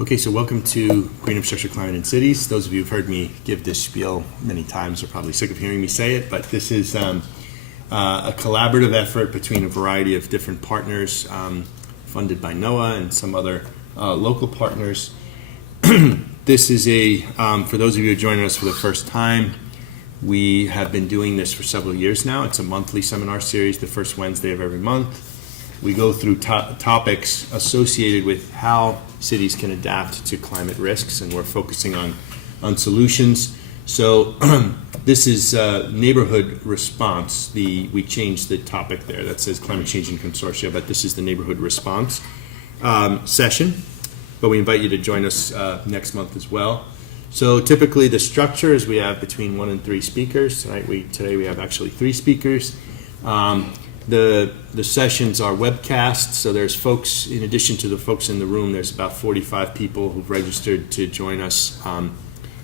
Okay, so welcome to Green Infrastructure, Climate, and Cities. Those of you who've heard me give this spiel many times are probably sick of hearing me say it, but this is a collaborative effort between a variety of different partners, funded by NOAA and some other local partners. This is for those of you who are joining us for the first time, we have been doing this for several years now. It's a monthly seminar series, the first Wednesday of every month. We go through topics associated with how cities can adapt to climate risks, and we're focusing on solutions. So this is neighborhood response. We changed the topic there. That says climate change in consortia, but this is the neighborhood response session. But we invite you to join us next month as well. So typically the structure is we have between 1 and 3 speakers. Today we have actually 3 speakers. The sessions are webcast, so there's folks, in addition to the folks in the room, there's about 45 people who've registered to join us, and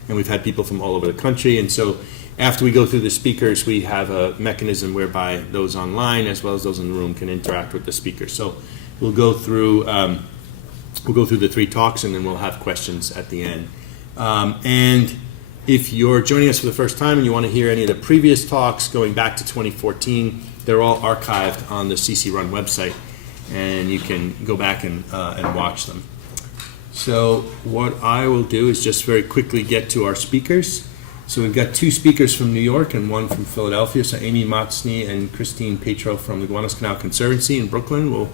we've had people from all over the country. And so after we go through the speakers, we have a mechanism whereby those online as well as those in the room can interact with the speakers. So we'll go through the 3 talks, and then we'll have questions at the end. And if you're joining us for the first time and you want to hear any of the previous talks going back to 2014, they're all archived on the CCRUN website, and you can go back and watch them. So what I will do is just very quickly get to our speakers. So we've got 2 speakers from New York and 1 from Philadelphia. So Amy Motsney and Christine Petro from the Gowanus Canal Conservancy in Brooklyn will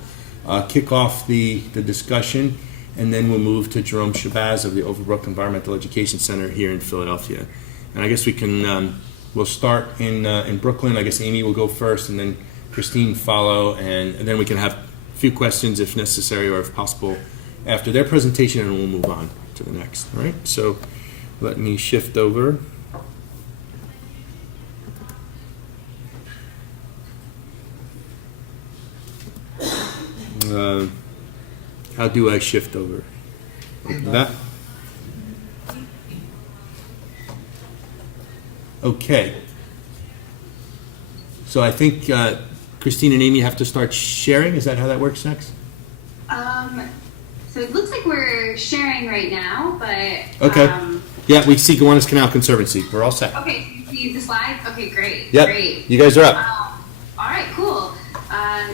kick off the discussion, and then we'll move to Jerome Shabazz of the Overbrook Environmental Education Center here in Philadelphia. And I guess we can we'll start in Brooklyn. I guess Amy will go first, and then Christine follow, and then we can have a few questions if necessary or if possible after their presentation, and we'll move on to the next. All right, so let me shift over. How do I shift over? That? Okay. So I think Christine and Amy have to start sharing. Is that how that works next? So it looks like we're sharing right now, but... Okay. Yeah, we see Gowanus Canal Conservancy. We're all set. Okay, so you see the slides? Okay, great. Yep. Great. You guys are up. All right, cool.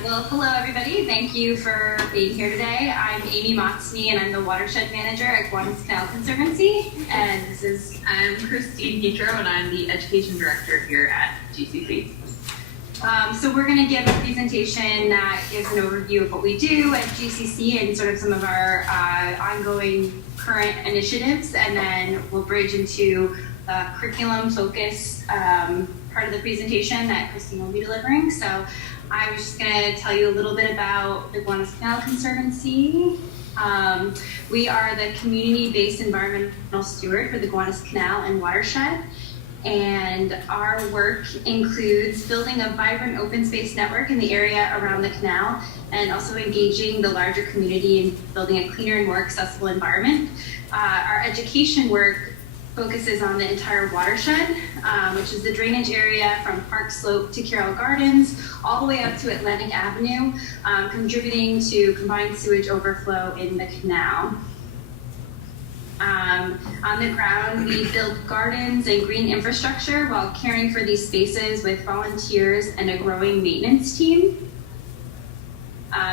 Well, hello, everybody. Thank you for being here today. I'm Amy Motsney, and I'm the Watershed Manager at Gowanus Canal Conservancy. And I'm Christine Petro, and I'm the Education Director here at GCC. So we're going to give a presentation that gives an overview of what we do at GCC and sort of some of our ongoing current initiatives, and then we'll bridge into the curriculum focus part of the presentation that Christine will be delivering. So I was just going to tell you a little bit about the Gowanus Canal Conservancy. We are the community-based environmental steward for the Gowanus Canal and watershed. And our work includes building a vibrant open space network in the area around the canal, and also engaging the larger community in building a cleaner and more accessible environment. Our education work focuses on the entire watershed, which is the drainage area from Park Slope to Carroll Gardens, all the way up to Atlantic Avenue, contributing to combined sewage overflow in the canal. On the ground, we build gardens and green infrastructure while caring for these spaces with volunteers and a growing maintenance team.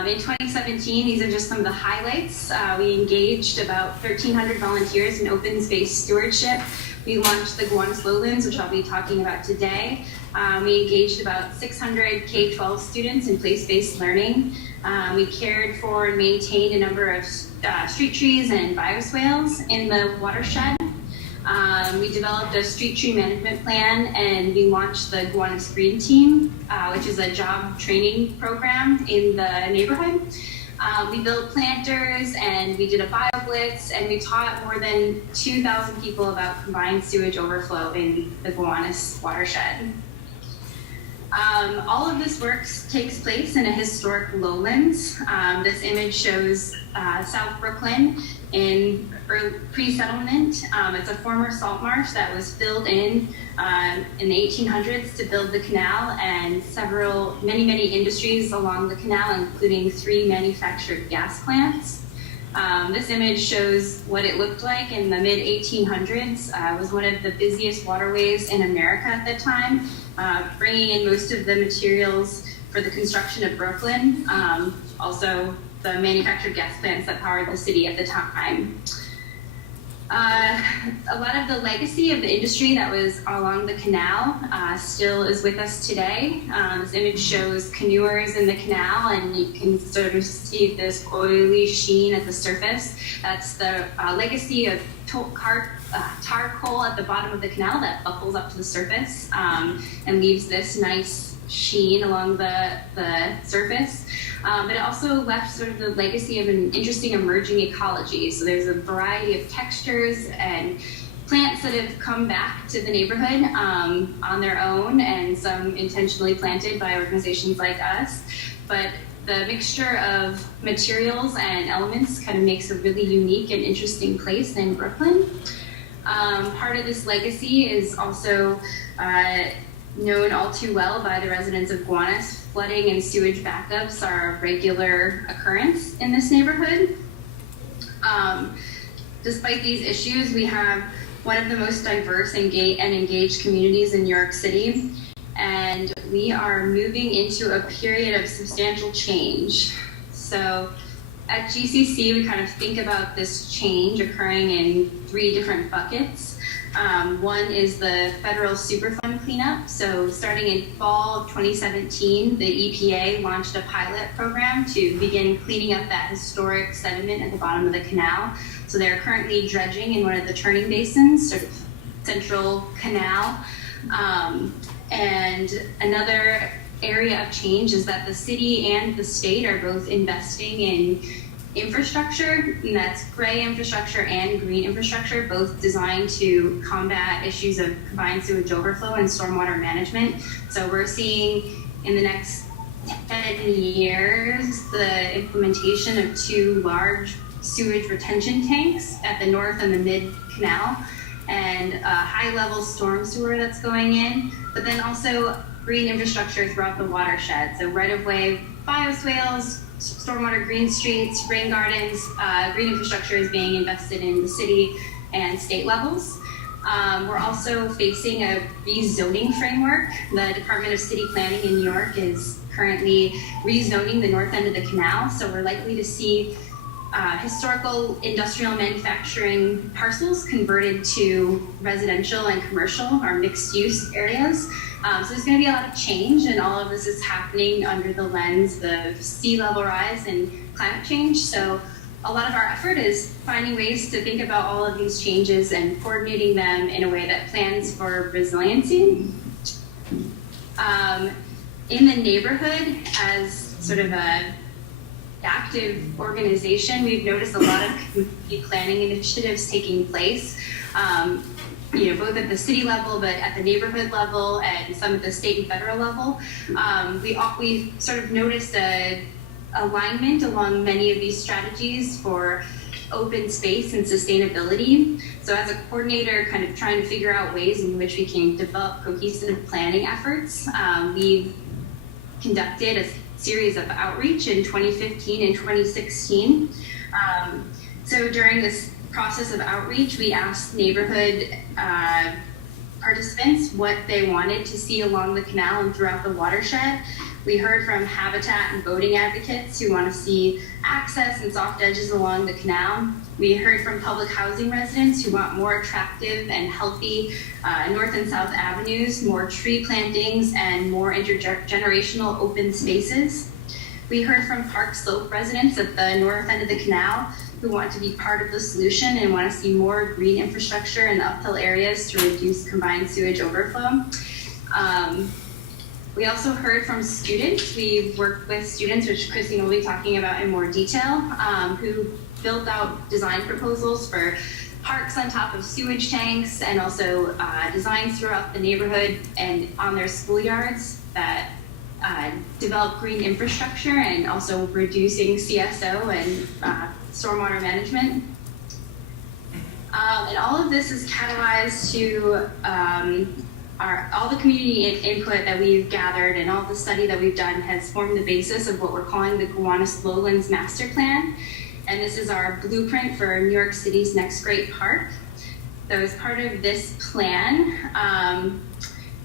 In 2017, these are just some of the highlights. We engaged about 1,300 volunteers in open space stewardship. We launched the Gowanus Lowlands, which I'll be talking about today. We engaged about 600 K-12 students in place-based learning. We cared for and maintained a number of street trees and bioswales in the watershed. We developed a street tree management plan, and we launched the Gowanus Green Team, which is a job training program in the neighborhood. We built planters, and we did a bio-blitz, and we taught more than 2,000 people about combined sewage overflow in the Gowanus watershed. All of this work takes place in a historic lowlands. This image shows South Brooklyn in pre-settlement. It's a former salt marsh that was filled in the 1800s to build the canal, and many industries along the canal, including 3 manufactured gas plants. This image shows what it looked like in the mid 1800s. It was one of the busiest waterways in America at the time, bringing in most of the materials for the construction of Brooklyn, also the manufactured gas plants that powered the city at the time. A lot of the legacy of the industry that was along the canal still is with us today. This image shows canoers in the canal, and you can sort of see this oily sheen at the surface. That's the legacy of tar coal at the bottom of the canal that bubbles up to the surface and leaves this nice sheen along the surface. But it also left sort of the legacy of an interesting emerging ecology. So there's a variety of textures and plants that have come back to the neighborhood on their own, and some intentionally planted by organizations like us. But the mixture of materials and elements kind of makes a really unique and interesting place in Brooklyn. Part of this legacy is also known all too well by the residents of Gowanus. Flooding and sewage backups are a regular occurrence in this neighborhood. Despite these issues, we have one of the most diverse and engaged communities in New York City, and we are moving into a period of substantial change. So at GCC, we kind of think about this change occurring in 3 different buckets. One is the federal Superfund cleanup. So starting in fall of 2017, the EPA launched a pilot program to begin cleaning up that historic sediment at the bottom of the canal. So they're currently dredging in one of the turning basins, sort of central canal. And another area of change is that the city and the state are both investing in infrastructure, and that's gray infrastructure and green infrastructure, both designed to combat issues of combined sewage overflow and stormwater management. So we're seeing in the next 10 years the implementation of 2 large sewage retention tanks at the north and the mid canal, and a high-level storm sewer that's going in, but then also green infrastructure throughout the watershed. So right-of-way bioswales, stormwater green streets, rain gardens, green infrastructure is being invested in the city and state levels. We're also facing a rezoning framework. The Department of City Planning in New York is currently rezoning the north end of the canal, so we're likely to see historical industrial manufacturing parcels converted to residential and commercial or mixed use areas. So there's going to be a lot of change, and all of this is happening under the lens of sea level rise and climate change. So a lot of our effort is finding ways to think about all of these changes and coordinating them in a way that plans for resiliency. In the neighborhood, as sort of a active organization, we've noticed a lot of community planning initiatives taking place. Both at the city level, but at the neighborhood level, and some at the state and federal level. We sort of noticed a alignment along many of these strategies for open space and sustainability. So as a coordinator, kind of trying to figure out ways in which we can develop cohesive planning efforts, we've conducted a series of outreach in 2015 and 2016. So during this process of outreach, we asked neighborhood participants what they wanted to see along the canal and throughout the watershed. We heard from habitat and boating advocates who want to see access and soft edges along the canal. We heard from public housing residents who want more attractive and healthy north and south avenues, more tree plantings, and more intergenerational open spaces. We heard from Park Slope residents at the north end of the canal who want to be part of the solution and want to see more green infrastructure in the uphill areas to reduce combined sewage overflow. We also heard from students. We've worked with students, which Christine will be talking about in more detail, who built out design proposals for parks on top of sewage tanks, and also designs throughout the neighborhood and on their schoolyards that develop green infrastructure and also reducing CSO and stormwater management. And all of this is catalyzed to all the community input that we've gathered, and all the study that we've done has formed the basis of what we're calling the Gowanus Lowlands Master Plan. and this is our blueprint for New York City's next great park. So as part of this plan,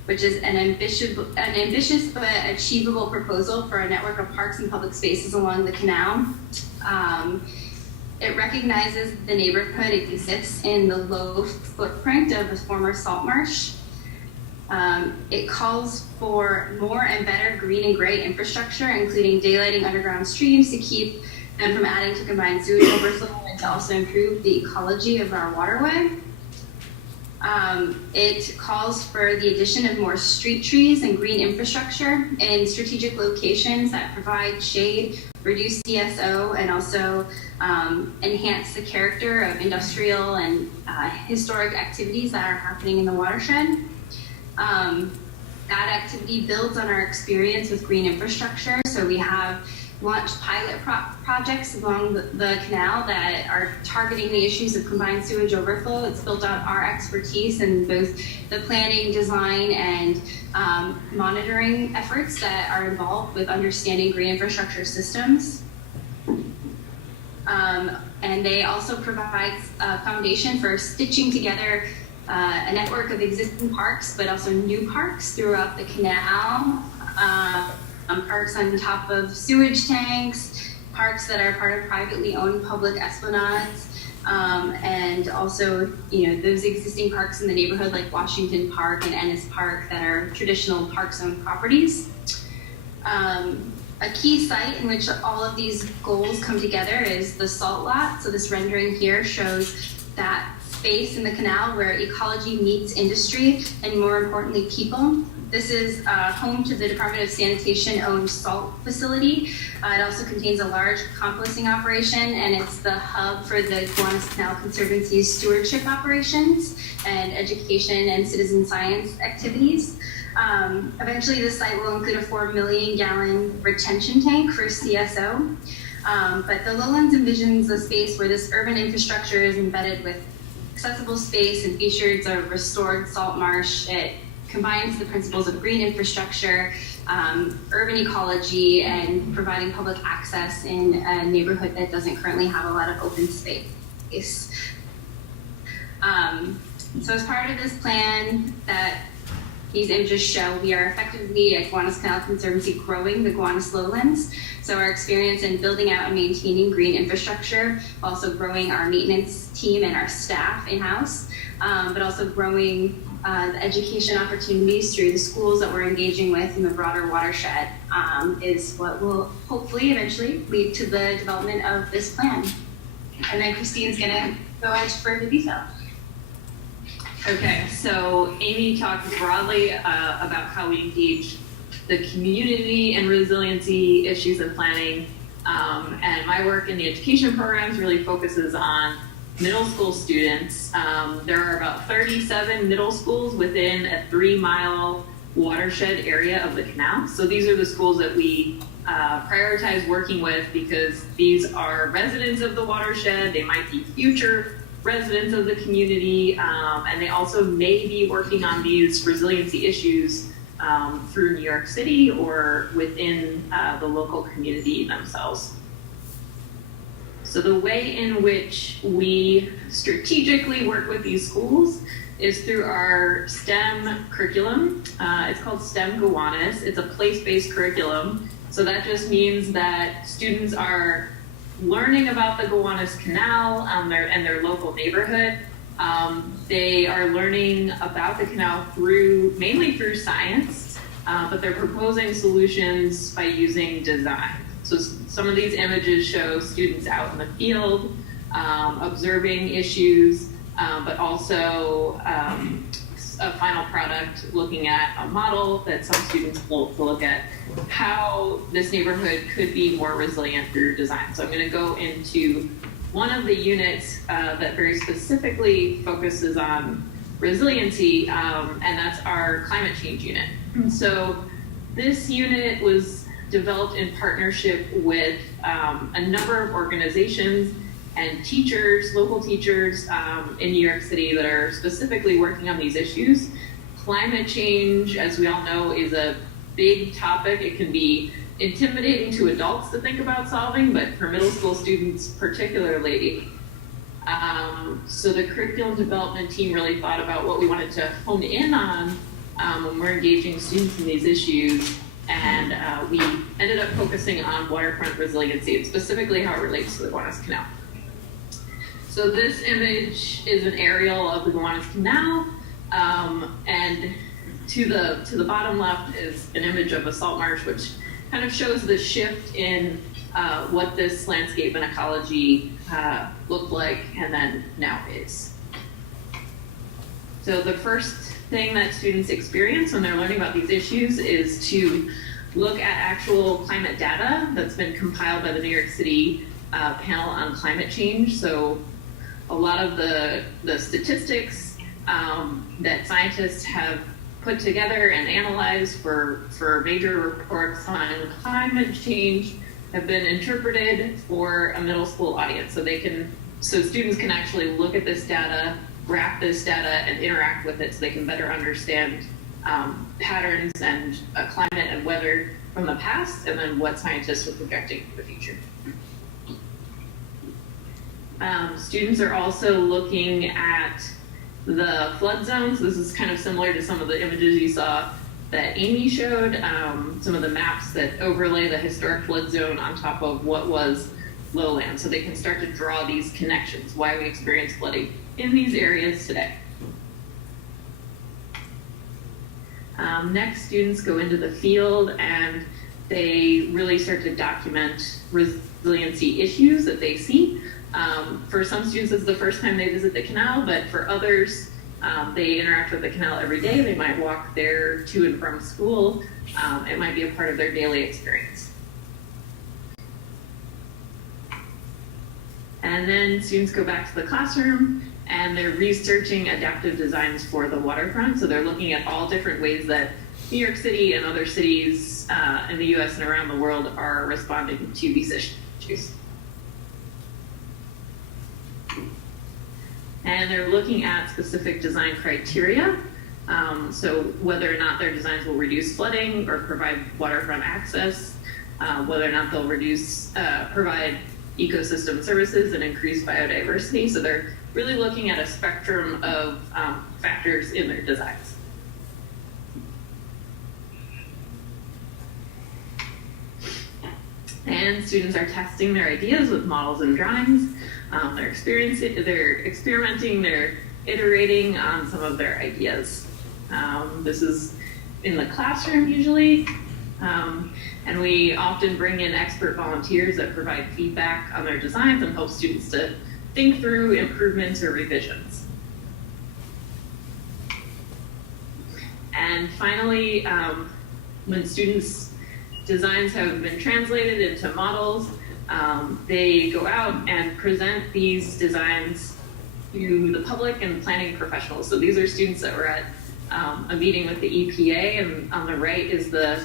which is an ambitious but achievable proposal for a network of parks and public spaces along the canal. It recognizes the neighborhood exists in the low footprint of the former salt marsh. It calls for more and better green and gray infrastructure, including daylighting underground streams to keep them from adding to combined sewage overflow and to also improve the ecology of our waterway. It calls for the addition of more street trees and green infrastructure in strategic locations that provide shade, reduce DSO, and also enhance the character of industrial and historic activities that are happening in the watershed. That activity builds on our experience with green infrastructure. So we have launched pilot projects along the canal that are targeting the issues of combined sewage overflow. It's built on our expertise in both the planning, design, and monitoring efforts that are involved with understanding green infrastructure systems. And they also provide a foundation for stitching together a network of existing parks, but also new parks throughout the canal. Parks on top of sewage tanks, parks that are part of privately owned public esplanades, and also, those existing parks in the neighborhood like Washington Park and Ennis Park that are traditional park zone properties. A key site in which all of these goals come together is the salt lot. So this rendering here shows that space in the canal where ecology meets industry and, more importantly, people. This is home to the Department of Sanitation-owned salt facility. It also contains a large composting operation, and it's the hub for the Gowanus Canal Conservancy's stewardship operations and education and citizen science activities. Eventually, this site will include a 4 million gallon retention tank for CSO. But the Lowlands envisions a space where this urban infrastructure is embedded with accessible space and features a restored salt marsh. It combines the principles of green infrastructure, urban ecology, and providing public access in a neighborhood that doesn't currently have a lot of open space. So as part of this plan that these images show, we are effectively at Gowanus Canal Conservancy growing the Gowanus Lowlands. So our experience in building out and maintaining green infrastructure, also growing our maintenance team and our staff in-house, but also growing the education opportunities through the schools that we're engaging with in the broader watershed is what will hopefully eventually lead to the development of this plan. And then Christine's gonna go into further detail. Okay, so Amy talked broadly about how we engage the community and resiliency issues and planning. And my work in the education programs really focuses on middle school students. There are about 37 middle schools within a 3-mile watershed area of the canal. So these are the schools that we prioritize working with because these are residents of the watershed. They might be future residents of the community, and they also may be working on these resiliency issues through New York City or within the local community themselves. So the way in which we strategically work with these schools is through our STEM curriculum. It's called STEM Gowanus. It's a place-based curriculum. So that just means that students are learning about the Gowanus Canal and their local neighborhood. They are learning about the canal mainly through science, but they're proposing solutions by using design. So some of these images show students out in the field, observing issues, but also a final product looking at a model that some students will look at how this neighborhood could be more resilient through design. So I'm going to go into one of the units that very specifically focuses on resiliency, and that's our climate change unit. So this unit was developed in partnership with a number of organizations and teachers, local teachers in New York City that are specifically working on these issues. Climate change, as we all know, is a big topic. It can be intimidating to adults to think about solving, but for middle school students particularly. So the curriculum development team really thought about what we wanted to hone in on when we're engaging students in these issues, and we ended up focusing on waterfront resiliency and specifically how it relates to the Gowanus Canal. So this image is an aerial of the Gowanus Canal, and to the bottom left is an image of a salt marsh, which kind of shows the shift in what this landscape and ecology looked like and then now is. So the first thing that students experience when they're learning about these issues is to look at actual climate data that's been compiled by the New York City panel on climate change. So a lot of the statistics that scientists have put together and analyzed for major reports on climate change have been interpreted for a middle school audience. So students can actually look at this data, graph this data, and interact with it so they can better understand patterns and climate and weather from the past, and then what scientists are projecting for the future. Students are also looking at the flood zones. This is kind of similar to some of the images you saw that Amy showed, some of the maps that overlay the historic flood zone on top of what was lowland. So they can start to draw these connections, why we experience flooding in these areas today. Next, students go into the field and they really start to document resiliency issues that they see. For some students, it's the first time they visit the canal, but for others, they interact with the canal every day. They might walk there to and from school. It might be a part of their daily experience. And then students go back to the classroom and they're researching adaptive designs for the waterfront. So they're looking at all different ways that New York City and other cities in the US and around the world are responding to these issues. And they're looking at specific design criteria. So whether or not their designs will reduce flooding or provide waterfront access, whether or not they'll provide ecosystem services and increase biodiversity. So they're really looking at a spectrum of factors in their designs. And students are testing their ideas with models and drawings. They're experimenting, they're iterating on some of their ideas. This is in the classroom usually, and we often bring in expert volunteers that provide feedback on their designs and help students to think through improvements or revisions. And finally, when students' designs have been translated into models, they go out and present these designs to the public and planning professionals. So these are students that were at a meeting with the EPA, and on the right is the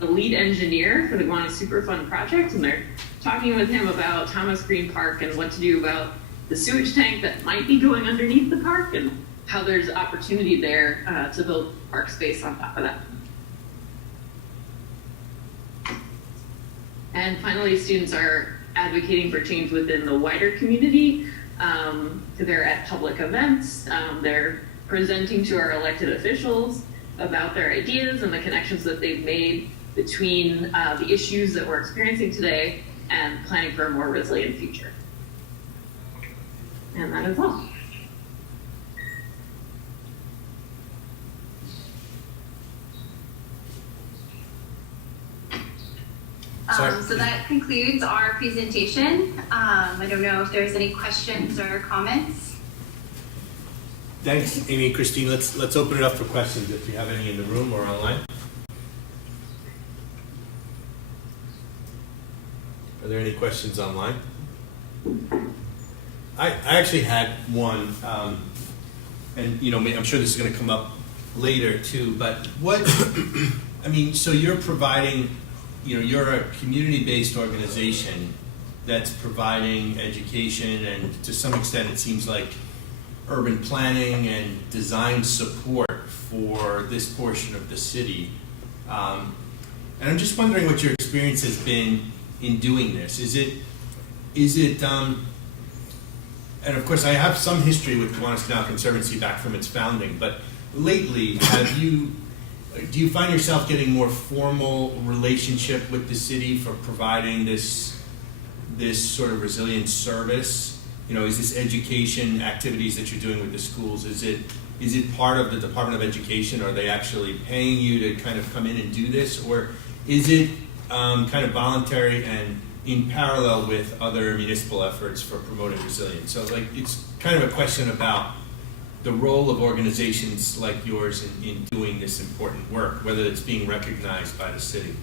lead engineer for the Gowanus Superfund project, and they're talking with him about Thomas Green Park and what to do about the sewage tank that might be going underneath the park and how there's opportunity there to build park space on top of that. And finally, students are advocating for change within the wider community. They're at public events. They're presenting to our elected officials about their ideas and the connections that they've made between the issues that we're experiencing today and planning for a more resilient future. And that is all. So that concludes our presentation. I don't know if there's any questions or comments. Thanks, Amy and Christine. Let's open it up for questions if you have any in the room or online. Are there any questions online? I actually had one, and I'm sure this is going to come up later too. But what I mean, so you're providing. You're a community-based organization that's providing education and to some extent it seems like urban planning and design support for this portion of the city. And I'm just wondering what your experience has been in doing this. Is it, and of course I have some history with Kiwanis Canal Conservancy back from its founding, but lately, do you find yourself getting more formal relationship with the city for providing this sort of resilient service? You know, is this education activities that you're doing with the schools, is it part of the Department of Education? Are they actually paying you to kind of come in and do this? Or is it kind of voluntary and in parallel with other municipal efforts for promoting resilience? So like, it's kind of a question about the role of organizations like yours in doing this important work, whether it's being recognized by the city.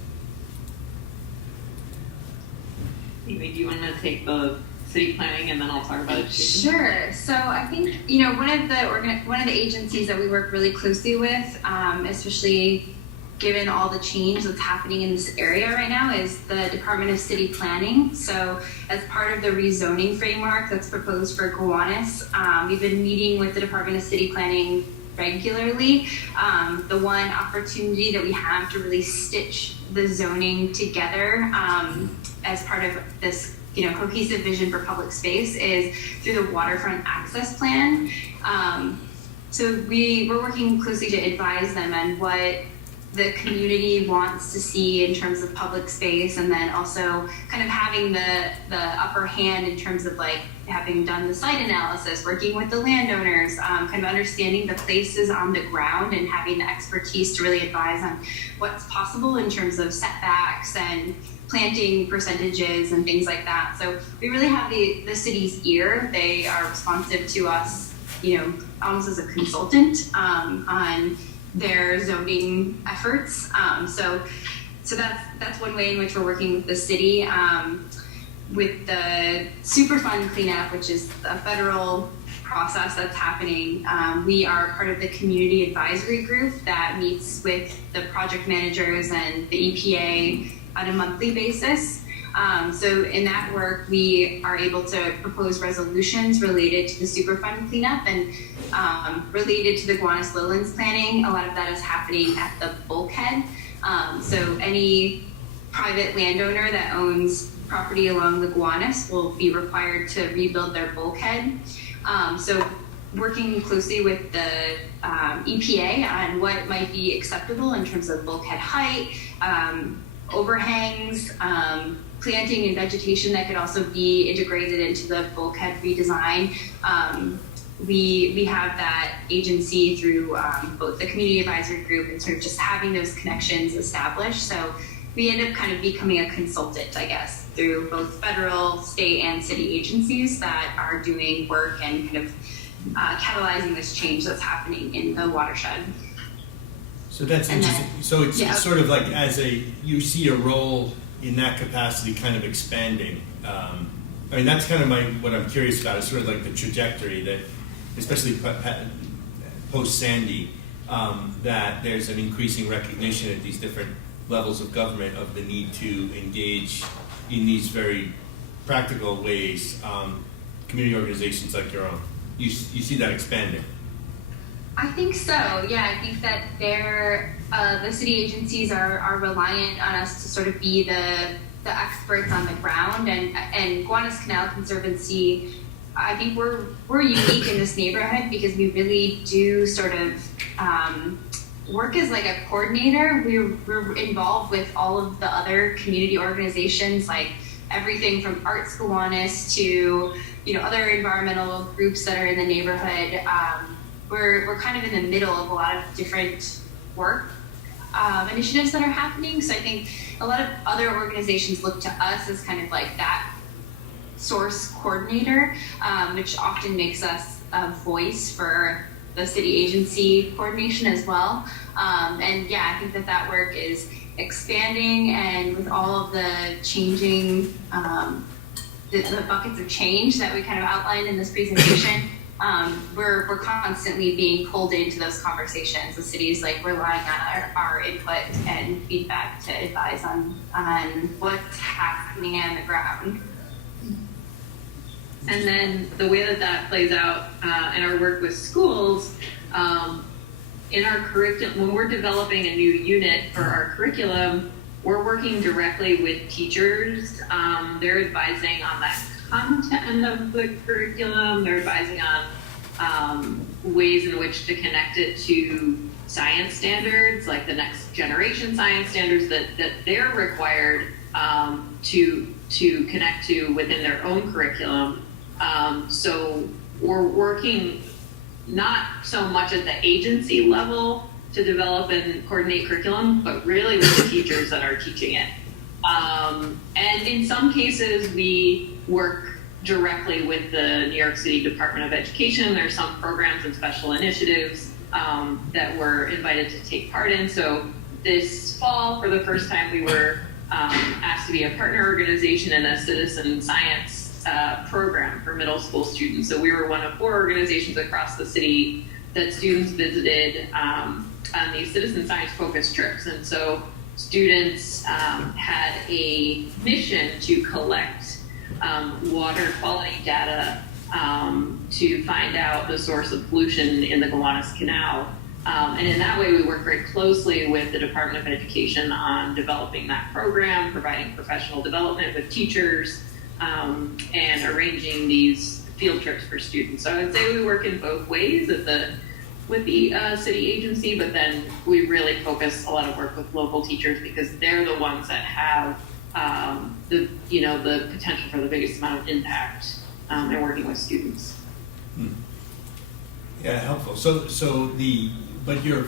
Amy, do you want to take the city planning and then I'll talk about education? Sure. So I think, you know, one of the agencies that we work really closely with, especially given all the change that's happening in this area right now, is the Department of City Planning. So as part of the rezoning framework that's proposed for Kiwanis, we've been meeting with the Department of City Planning regularly. The one opportunity that we have to really stitch the zoning together as part of this, you know, cohesive vision for public space is through the waterfront access plan. So we're working closely to advise them on what the community wants to see in terms of public space, and then also kind of having the upper hand in terms of like having done the site analysis, working with the landowners, kind of understanding the places on the ground and having the expertise to really advise on what's possible in terms of setbacks and planting percentages and things like that. So we really have the city's ear. They are responsive to us, you know, almost as a consultant on their zoning efforts. So that's one way in which we're working with the city. With the Superfund cleanup, which is a federal process that's happening, we are part of the community advisory group that meets with the project managers and the EPA on a monthly basis. So in that work, we are able to propose resolutions related to the Superfund cleanup and related to the Kiwanis Lowlands planning. A lot of that is happening at the bulkhead. So any private landowner that owns property along the Kiwanis will be required to rebuild their bulkhead. So working closely with the EPA on what might be acceptable in terms of bulkhead height, overhangs, planting and vegetation that could also be integrated into the bulkhead redesign. We have that agency through both the community advisory group and sort of just having those connections established. So we end up kind of becoming a consultant, I guess, through both federal, state, and city agencies that are doing work and kind of catalyzing this change that's happening in the watershed. So that's interesting. So it's sort of like you see a role in that capacity kind of expanding. I mean, that's kind of what I'm curious about is sort of like the trajectory that, especially post-Sandy, that there's an increasing recognition at these different levels of government of the need to engage in these very practical ways, community organizations like your own. You see that expanding? I think so. Yeah, I think that the city agencies are reliant on us to sort of be the experts on the ground, and Kiwanis Canal Conservancy, I think we're unique in this neighborhood because we really do sort of work as like a coordinator. We're involved with all of the other community organizations, like everything from Arts Kiwanis to, you know, other environmental groups that are in the neighborhood. We're kind of in the middle of a lot of different work initiatives that are happening. So I think a lot of other organizations look to us as kind of like that source coordinator, which often makes us a voice for the city agency coordination as well. And yeah, I think that work is expanding, and with all of the changing, the buckets of change that we kind of outlined in this presentation, we're constantly being pulled into those conversations. The city's like relying on our input and feedback to advise on what's happening on the ground. And then the way that plays out in our work with schools, in our curriculum, when we're developing a new unit for our curriculum, we're working directly with teachers. They're advising on the content of the curriculum. They're advising on ways in which to connect it to science standards, like the next generation science standards that they're required to connect to within their own curriculum. So we're working not so much at the agency level to develop and coordinate curriculum, but really with the teachers that are teaching it. And in some cases, we work directly with the New York City Department of Education. There's some programs and special initiatives that we're invited to take part in. So this fall, for the first time, we were asked to be a partner organization in a citizen science program for middle school students. So we were one of 4 organizations across the city that students visited on these citizen science focused trips. And so students had a mission to collect water quality data to find out the source of pollution in the Gowanus Canal. And in that way, we work very closely with the Department of Education on developing that program, providing professional development with teachers, and arranging these field trips for students. So I would say we work in both ways with the city agency, but then we really focus a lot of work with local teachers because they're the ones that have the potential for the biggest amount of impact in working with students. Yeah, helpful. But you're,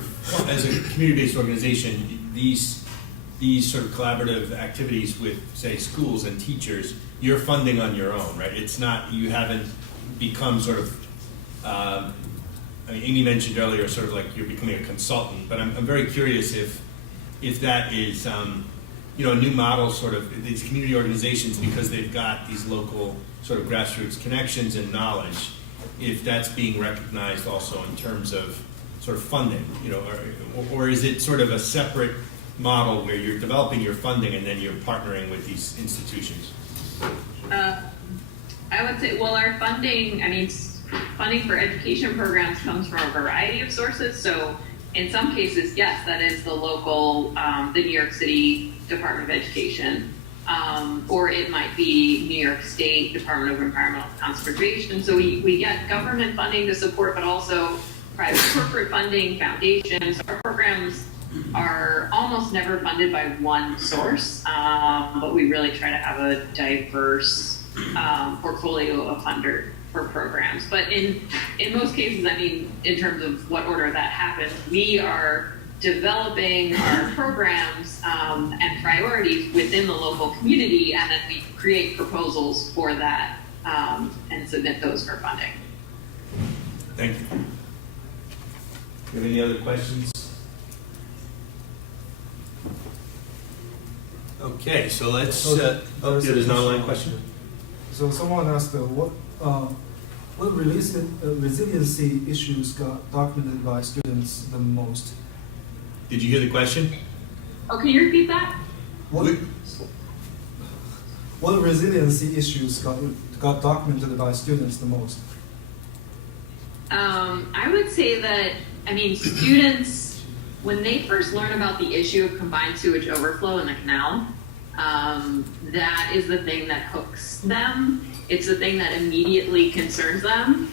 as a community-based organization, these sort of collaborative activities with, say, schools and teachers, you're funding on your own, right? It's not, you haven't become sort of, I mean, Amy mentioned earlier, sort of like you're becoming a consultant, but I'm very curious if that is, a new model, sort of, these community organizations, because they've got these local sort of grassroots connections and knowledge, if that's being recognized also in terms of sort of funding, or is it sort of a separate model where you're developing your funding and then you're partnering with these institutions? I would say, well, our funding, funding for education programs comes from a variety of sources. So in some cases, yes, that is the local, the New York City Department of Education, or it might be New York State Department of Environmental Conservation. So we get government funding to support, but also private corporate funding, foundations. Our programs are almost never funded by one source, but we really try to have a diverse portfolio of funders for programs. But in most cases, in terms of what order that happens, we are developing our programs and priorities within the local community, and then we create proposals for that and submit those for funding. Thank you. Do you have any other questions? Okay, so let's. There's an online question. So someone asked, what resiliency issues got documented by students the most? Did you hear the question? Oh, can you repeat that? What resiliency issues got documented by students the most? I would say that, students, when they first learn about the issue of combined sewage overflow in the canal, that is the thing that hooks them. It's the thing that immediately concerns them.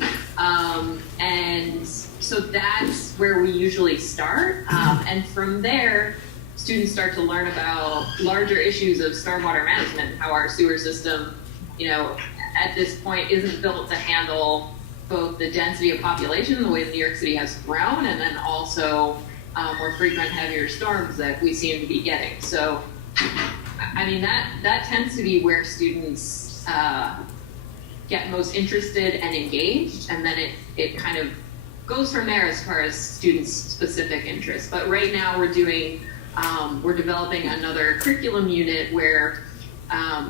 And so that's where we usually start. And from there, students start to learn about larger issues of stormwater management, how our sewer system, at this point isn't built to handle both the density of population, the way New York City has grown, and then also more frequent, heavier storms that we seem to be getting. So, that tends to be where students get most interested and engaged, and then it kind of goes from there as far as students' specific interests. But right now we're developing another curriculum unit where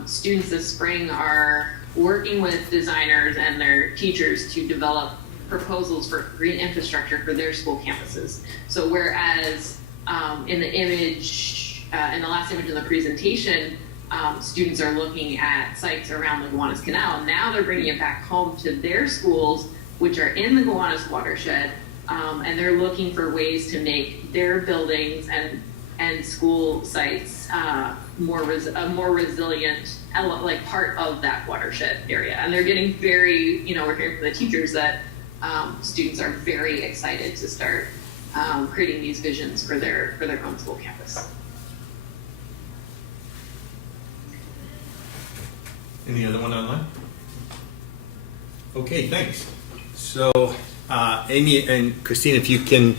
students this spring are working with designers and their teachers to develop proposals for green infrastructure for their school campuses. So whereas in the image, in the last image in the presentation, students are looking at sites around the Gowanus Canal. Now they're bringing it back home to their schools, which are in the Gowanus watershed, and they're looking for ways to make their buildings and school sites more resilient, like part of that watershed area. And they're getting very, we're hearing from the teachers that students are very excited to start creating these visions for their own school campus. Any other one online? Okay, thanks. So, Amy and Christine, if you can,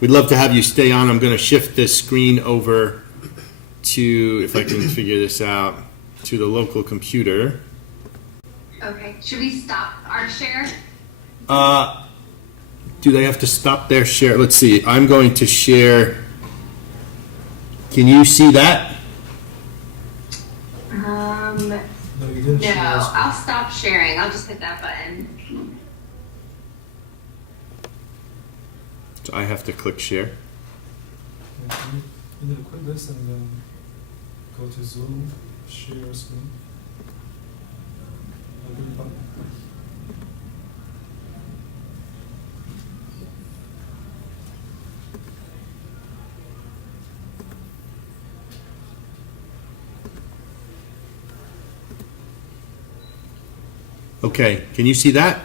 we'd love to have you stay on. I'm going to shift this screen over to, if I can figure this out, to the local computer. Okay, should we stop our share? Do they have to stop their share? Let's see. I'm going to share. Can you see that? No, you didn't share No, this. I'll stop sharing. I'll just hit that button. So I have to click share. Yeah, you need to quit this and then go to Zoom, share screen. A green button. Okay, can you see that?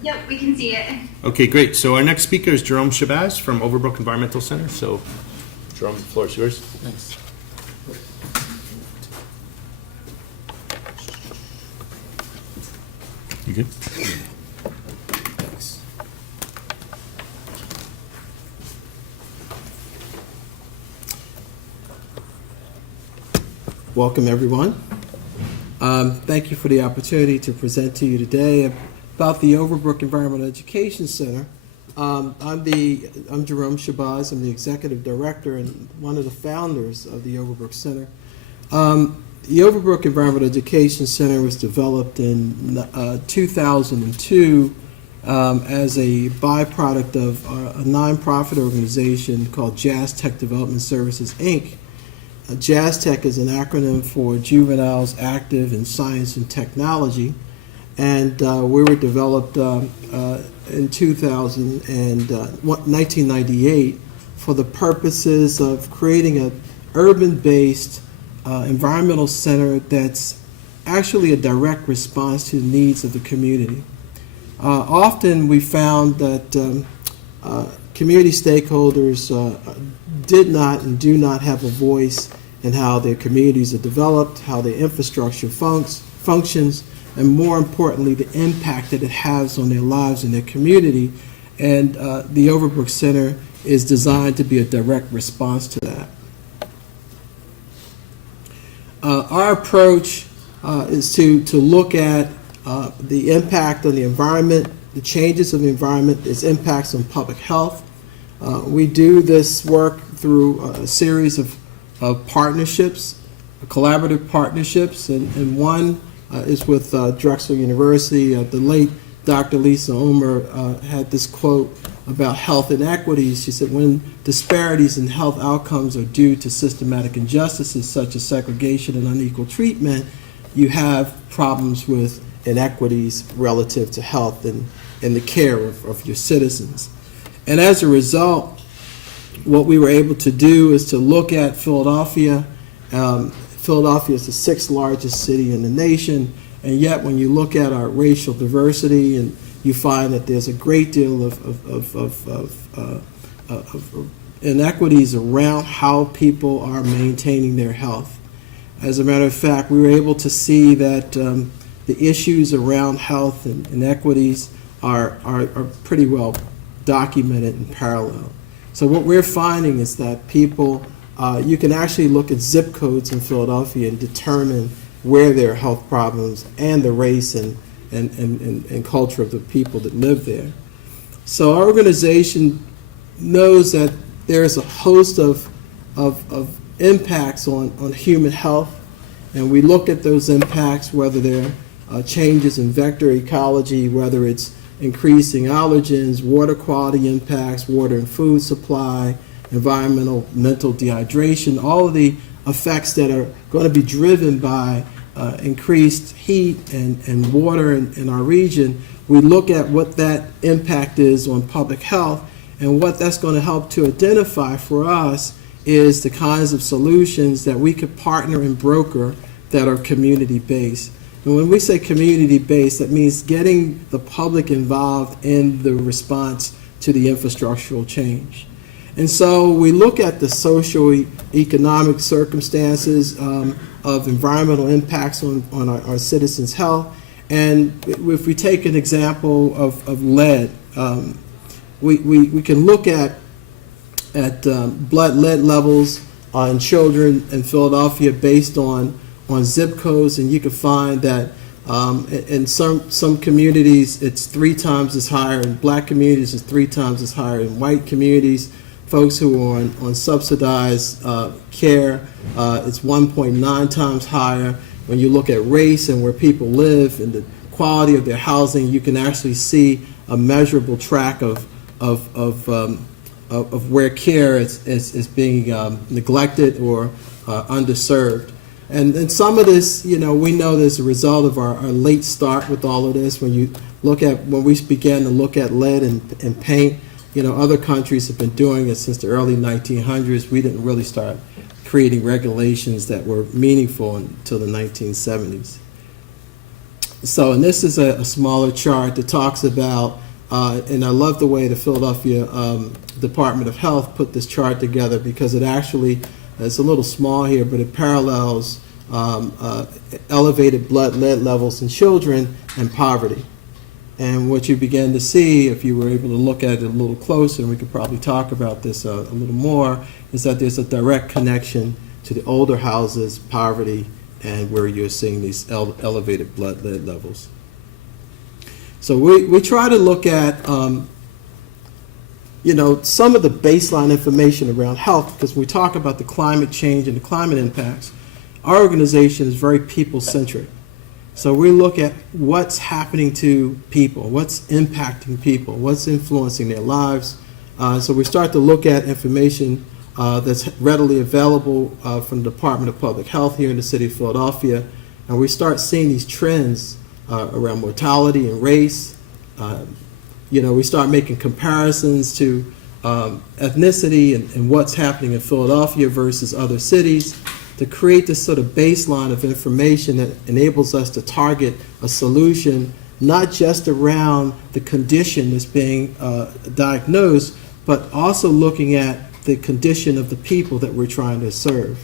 Yep, we can see it. Okay, great. So our next speaker is Jerome Shabazz from Overbrook Environmental Center. So, Jerome, the floor is yours. Thanks. You good? Thanks. Welcome, everyone. Thank you for the opportunity to present to you today about the Overbrook Environmental Education Center. I'm Jerome Shabazz. I'm the executive director and one of the founders of the Overbrook Center. The Overbrook Environmental Education Center was developed in 2002 as a byproduct of a nonprofit organization called Jazz Tech Development Services, Inc. Jazz Tech is an acronym for Juveniles Active in Science and Technology, and we were developed in 1998 for the purposes of creating an urban-based environmental center that's actually a direct response to the needs of the community. Often we found that community stakeholders did not and do not have a voice in how their communities are developed, how their infrastructure functions, and more importantly, the impact that it has on their lives and their community. And the Overbrook Center is designed to be a direct response to that. Our approach is to look at the impact on the environment, the changes of the environment, its impacts on public health. We do this work through a series of partnerships, collaborative partnerships, and one is with Drexel University. The late Dr. Lisa Omer had this quote about health inequities. She said, when disparities in health outcomes are due to systematic injustices such as segregation and unequal treatment, you have problems with inequities relative to health and the care of your citizens. And as a result, what we were able to do is to look at Philadelphia. Philadelphia is the 6th largest city in the nation, and yet when you look at our racial diversity, and you find that there's a great deal of inequities around how people are maintaining their health. As a matter of fact, we were able to see that the issues around health and inequities are pretty well documented in parallel. So what we're finding is that people, you can actually look at zip codes in Philadelphia and determine where there are health problems and the race and culture of the people that live there. So our organization knows that there's a host of impacts on human health, and we look at those impacts, whether they're changes in vector ecology, whether it's increasing allergens, water quality impacts, water and food supply, environmental, mental dehydration, all of the effects that are going to be driven by increased heat and water in our region. we look at what that impact is on public health, and what that's going to help to identify for us is the kinds of solutions that we could partner and broker that are community-based. And when we say community-based, that means getting the public involved in the response to the infrastructural change. And so we look at the socio-economic circumstances of environmental impacts on our citizens' health. And if we take an example of lead, we can look at blood lead levels in children in Philadelphia based on zip codes, and you can find that in some communities it's 3 times as higher. In black communities, it's 3 times as higher. In white communities, folks who are on subsidized care, it's 1.9 times higher. When you look at race and where people live and the quality of their housing, you can actually see a measurable track of where care is being neglected or underserved. And some of this, we know there's a result of our late start with all of this. When we began to look at lead and paint, other countries have been doing it since the early 1900s. We didn't really start creating regulations that were meaningful until the 1970s. So, and this is a smaller chart that talks about, and I love the way the Philadelphia Department of Health put this chart together, because it actually, it's a little small here, but it parallels elevated blood lead levels in children and poverty. And what you begin to see, if you were able to look at it a little closer, and we could probably talk about this a little more, is that there's a direct connection to the older houses, poverty, and where you're seeing these elevated blood lead levels. So we try to look at some of the baseline information around health, because when we talk about the climate change and the climate impacts, our organization is very people-centric. So we look at what's happening to people, what's impacting people, what's influencing their lives. So we start to look at information that's readily available from the Department of Public Health here in the city of Philadelphia, and we start seeing these trends around mortality and race. We start making comparisons to ethnicity and what's happening in Philadelphia versus other cities, to create this sort of baseline of information that enables us to target a solution not just around the condition that's being diagnosed, but also looking at the condition of the people that we're trying to serve.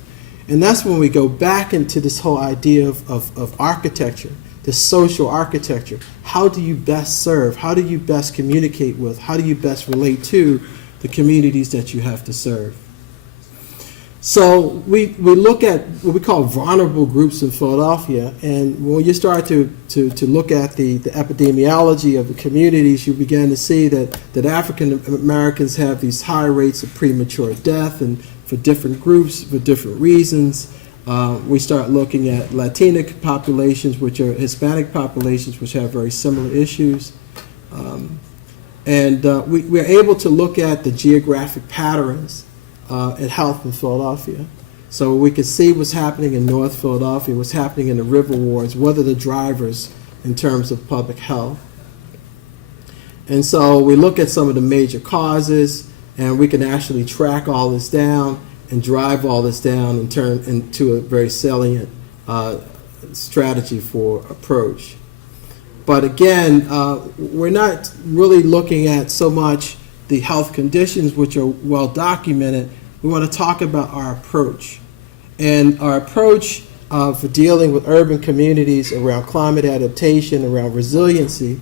And that's when we go back into this whole idea of architecture, the social architecture. How do you best serve? How do you best communicate with? How do you best relate to the communities that you have to serve? So we look at what we call vulnerable groups in Philadelphia, and when you start to look at the epidemiology of the communities, you begin to see that African Americans have these high rates of premature death, and for different groups, for different reasons. We start looking at Latino populations, which are Hispanic populations, which have very similar issues. We're able to look at the geographic patterns in health in Philadelphia. So we can see what's happening in North Philadelphia, what's happening in the river wards, what are the drivers in terms of public health. And so we look at some of the major causes, and we can actually track all this down and drive all this down and turn into a very salient strategy for approach. But again, we're not really looking at so much the health conditions, which are well documented. We want to talk about our approach. And our approach for dealing with urban communities around climate adaptation, around resiliency,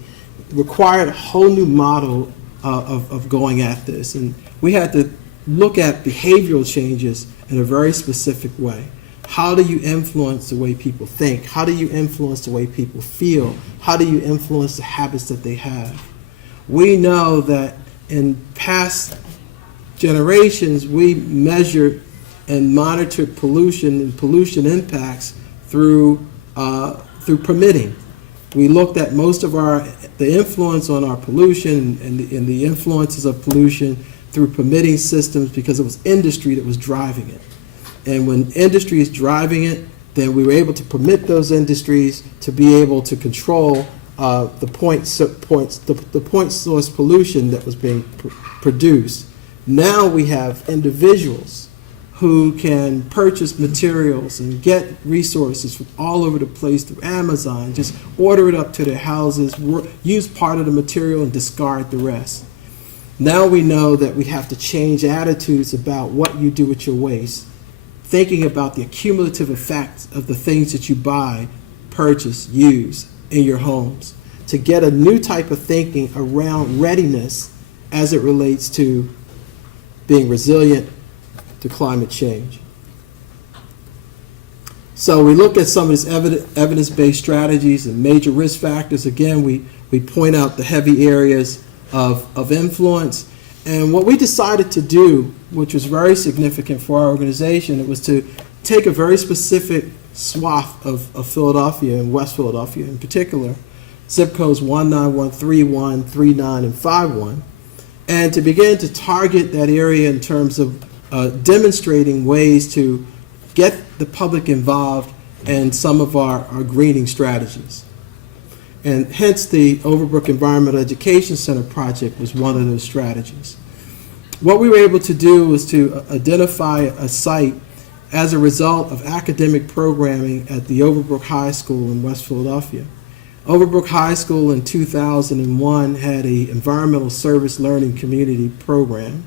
required a whole new model of going at this. And we had to look at behavioral changes in a very specific way. How do you influence the way people think? How do you influence the way people feel? How do you influence the habits that they have? We know that in past generations, we measured and monitored pollution and pollution impacts through permitting. We looked at most of the influence on our pollution and the influences of pollution through permitting systems, because it was industry that was driving it. And when industry is driving it, then we were able to permit those industries to be able to control the point source pollution that was being produced. Now we have individuals who can purchase materials and get resources from all over the place through Amazon, just order it up to their houses, use part of the material and discard the rest. Now we know that we have to change attitudes about what you do with your waste, thinking about the accumulative effects of the things that you buy, purchase, use in your homes, to get a new type of thinking around readiness as it relates to being resilient to climate change. So we look at some of these evidence-based strategies and major risk factors. Again, we point out the heavy areas of influence. And what we decided to do, which was very significant for our organization, it was to take a very specific swath of Philadelphia and West Philadelphia in particular, zip codes 19131, 39, and 51, and to begin to target that area in terms of demonstrating ways to get the public involved in some of our greening strategies. And hence the Overbrook Environmental Education Center project was one of those strategies. What we were able to do was to identify a site as a result of academic programming at the Overbrook High School in West Philadelphia. Overbrook High School in 2001 had an environmental service learning community program,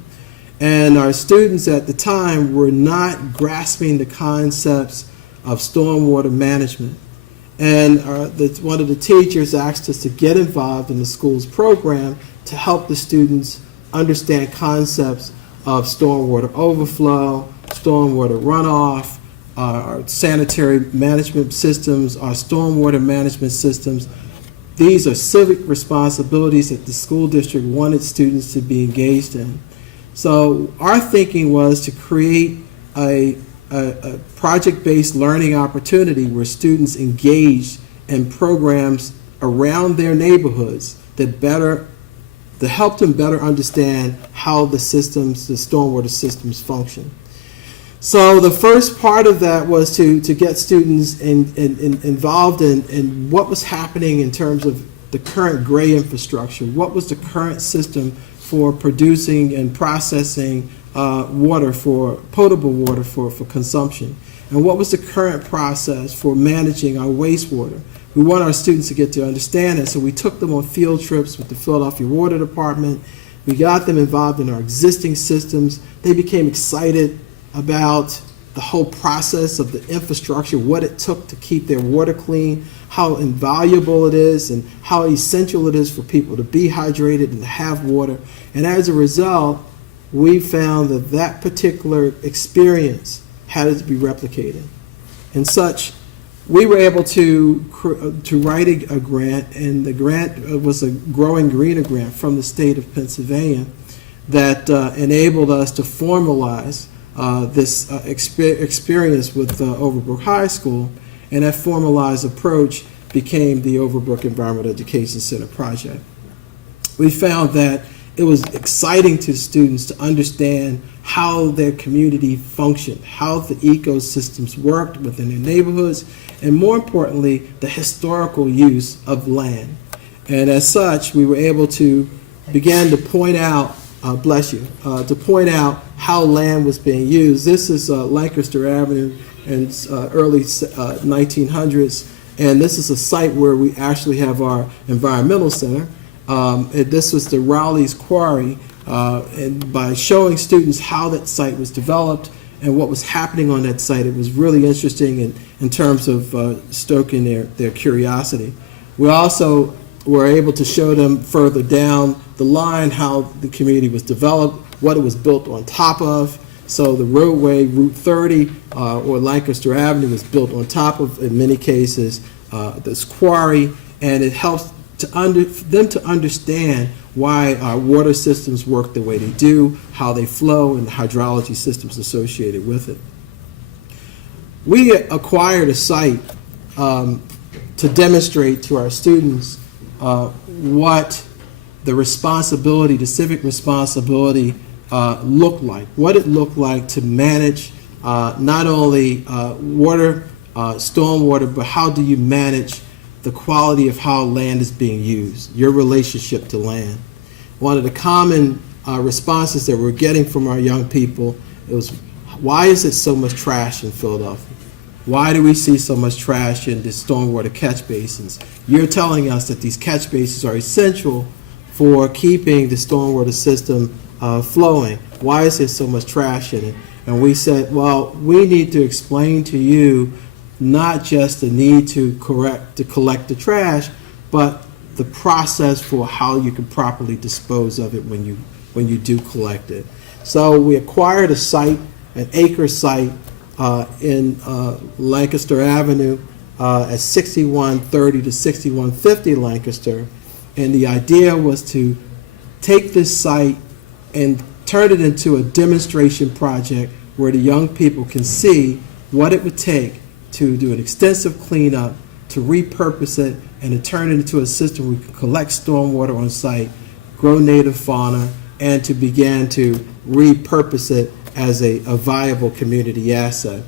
and our students at the time were not grasping the concepts of stormwater management. And one of the teachers asked us to get involved in the school's program to help the students understand concepts of stormwater overflow, stormwater runoff, our sanitary management systems, our stormwater management systems. These are civic responsibilities that the school district wanted students to be engaged in. So our thinking was to create a project-based learning opportunity where students engaged in programs around their neighborhoods that help them better understand how the stormwater systems function. So the first part of that was to get students involved in what was happening in terms of the current gray infrastructure. What was the current system for producing and processing potable water for consumption? And what was the current process for managing our wastewater? We want our students to get to understand it, so we took them on field trips with the Philadelphia Water Department. We got them involved in our existing systems. They became excited about the whole process of the infrastructure, what it took to keep their water clean, how invaluable it is, and how essential it is for people to be hydrated and to have water. And as a result, we found that that particular experience had to be replicated. And such, we were able to write a grant, and the grant was a Growing Greener grant from the state of Pennsylvania that enabled us to formalize this experience with Overbrook High School, and that formalized approach became the Overbrook Environmental Education Center project. We found that it was exciting to students to understand how their community functioned, how the ecosystems worked within their neighborhoods, and more importantly, the historical use of land. And as such, we were able to begin to point out, to point out how land was being used. This is Lancaster Avenue in early 1900s, and this is a site where we actually have our environmental center. This was the Rowley's Quarry, and by showing students how that site was developed and what was happening on that site, it was really interesting in terms of stoking their curiosity. We also were able to show them further down the line how the community was developed, what it was built on top of. So the roadway, Route 30, or Lancaster Avenue, was built on top of, in many cases, this quarry, and it helps them to understand why our water systems work the way they do, how they flow, and the hydrology systems associated with it. We acquired a site to demonstrate to our students what the civic responsibility looked like, what it looked like to manage not only water, stormwater, but how do you manage the quality of how land is being used, your relationship to land. One of the common responses that we're getting from our young people is, why is it so much trash in Philadelphia? Why do we see so much trash in the stormwater catch basins? You're telling us that these catch basins are essential for keeping the stormwater system flowing. Why is there so much trash in it? And we said, well, we need to explain to you not just the need to collect the trash, but the process for how you can properly dispose of it when you do collect it. So we acquired a site, an acre site in Lancaster Avenue at 6130 to 6150 Lancaster, and the idea was to take this site and turn it into a demonstration project where the young people can see what it would take to do an extensive cleanup, to repurpose it, and to turn it into a system where we can collect stormwater on site, grow native fauna, and to begin to repurpose it as a viable community asset.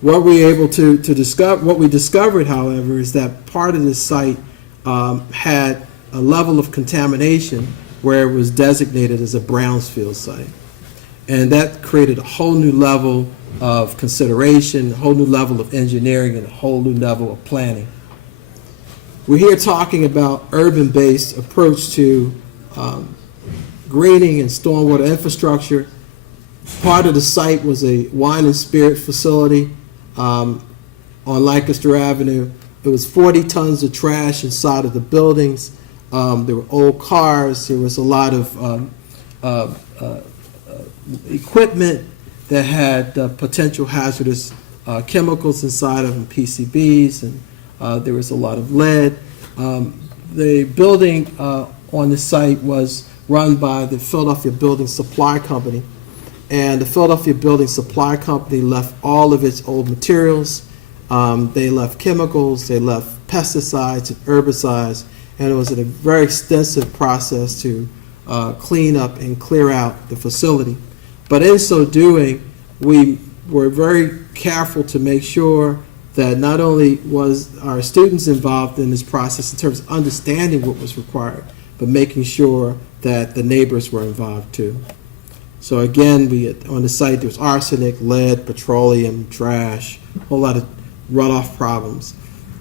What we discovered, however, is that part of this site had a level of contamination where it was designated as a brownfield site. And that created a whole new level of consideration, a whole new level of engineering, and a whole new level of planning. We're here talking about urban-based approach to greening and stormwater infrastructure. Part of the site was a wine and spirit facility on Lancaster Avenue. It was 40 tons of trash inside of the buildings. There were old cars. There was a lot of equipment that had potential hazardous chemicals inside of them, PCBs, and there was a lot of lead. The building on the site was run by the Philadelphia Building Supply Company, and the Philadelphia Building Supply Company left all of its old materials. They left chemicals, they left pesticides and herbicides, and it was a very extensive process to clean up and clear out the facility. But in so doing, we were very careful to make sure that not only was our students involved in this process in terms of understanding what was required, but making sure that the neighbors were involved too. So again, on the site there was arsenic, lead, petroleum, trash, a whole lot of runoff problems.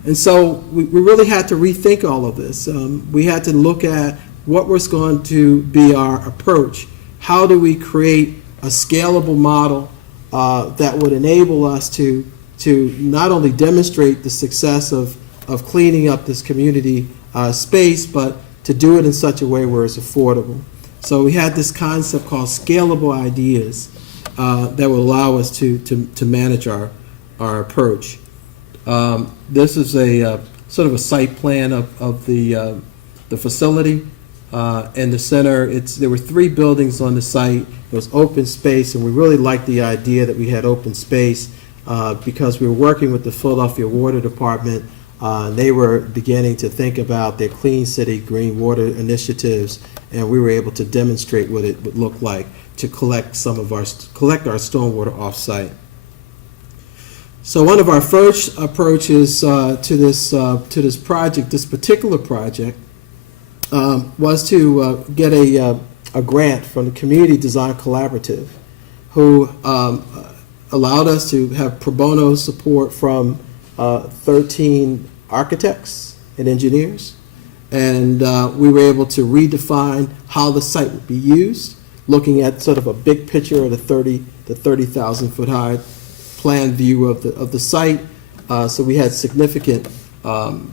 And so we really had to rethink all of this. We had to look at what was going to be our approach. How do we create a scalable model that would enable us to not only demonstrate the success of cleaning up this community space, but to do it in such a way where it's affordable. So we had this concept called scalable ideas that will allow us to manage our approach. This is a sort of a site plan of the facility. In the center, there were 3 buildings on the site. It was open space, and we really liked the idea that we had open space because we were working with the Philadelphia Water Department. They were beginning to think about their Clean City, Green Water initiatives, and we were able to demonstrate what it would look like to collect our stormwater off-site. So one of our first approaches to this project, this particular project, was to get a grant from the Community Design Collaborative, who allowed us to have pro bono support from 13 architects and engineers, and we were able to redefine how the site would be used, looking at sort of a big picture of the 30,000 foot high plan view of the site. So we had significant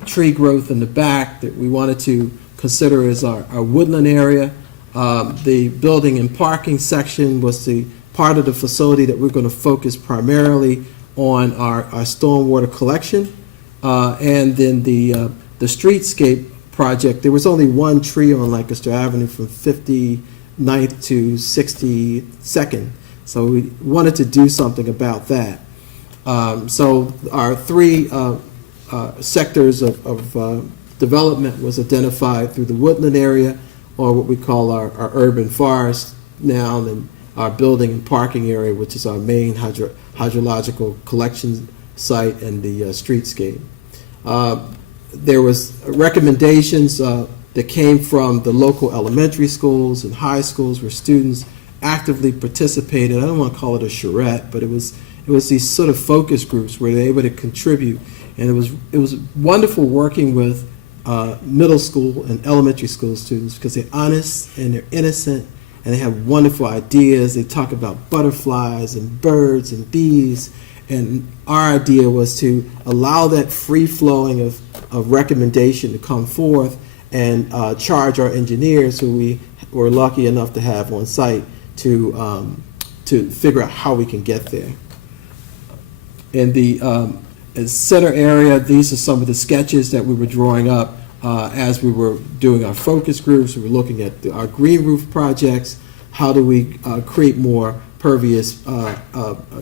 tree growth in the back that we wanted to consider as our woodland area. The building and parking section was the part of the facility that we're going to focus primarily on our stormwater collection. And then the streetscape project, there was only one tree on Lancaster Avenue from 59th to 62nd. So we wanted to do something about that. So our 3 sectors of development was identified through the woodland area, or what we call our urban forest now, and our building and parking area, which is our main hydrological collection site, and the streetscape. there was recommendations that came from the local elementary schools and high schools where students actively participated. I don't want to call it a charrette, but it was these sort of focus groups where they were able to contribute, and it was wonderful working with middle school and elementary school students because they're honest and they're innocent and they have wonderful ideas. They talk about butterflies and birds and bees, and our idea was to allow that free flowing of recommendation to come forth and charge our engineers, who we were lucky enough to have on site, to figure out how we can get there. In the center area, these are some of the sketches that we were drawing up as we were doing our focus groups. We were looking at our green roof projects. How do we create more pervious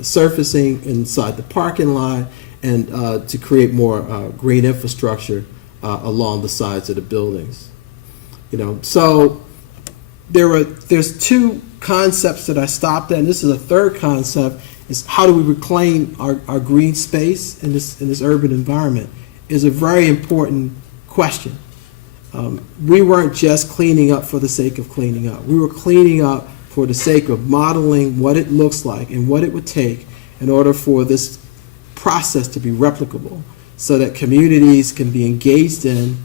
surfacing inside the parking lot, and to create more green infrastructure along the sides of the buildings. So there's two concepts that I stopped at, and this is a third concept, is how do we reclaim our green space in this urban environment is a very important question. We weren't just cleaning up for the sake of cleaning up. We were cleaning up for the sake of modeling what it looks like and what it would take in order for this process to be replicable, so that communities can be engaged in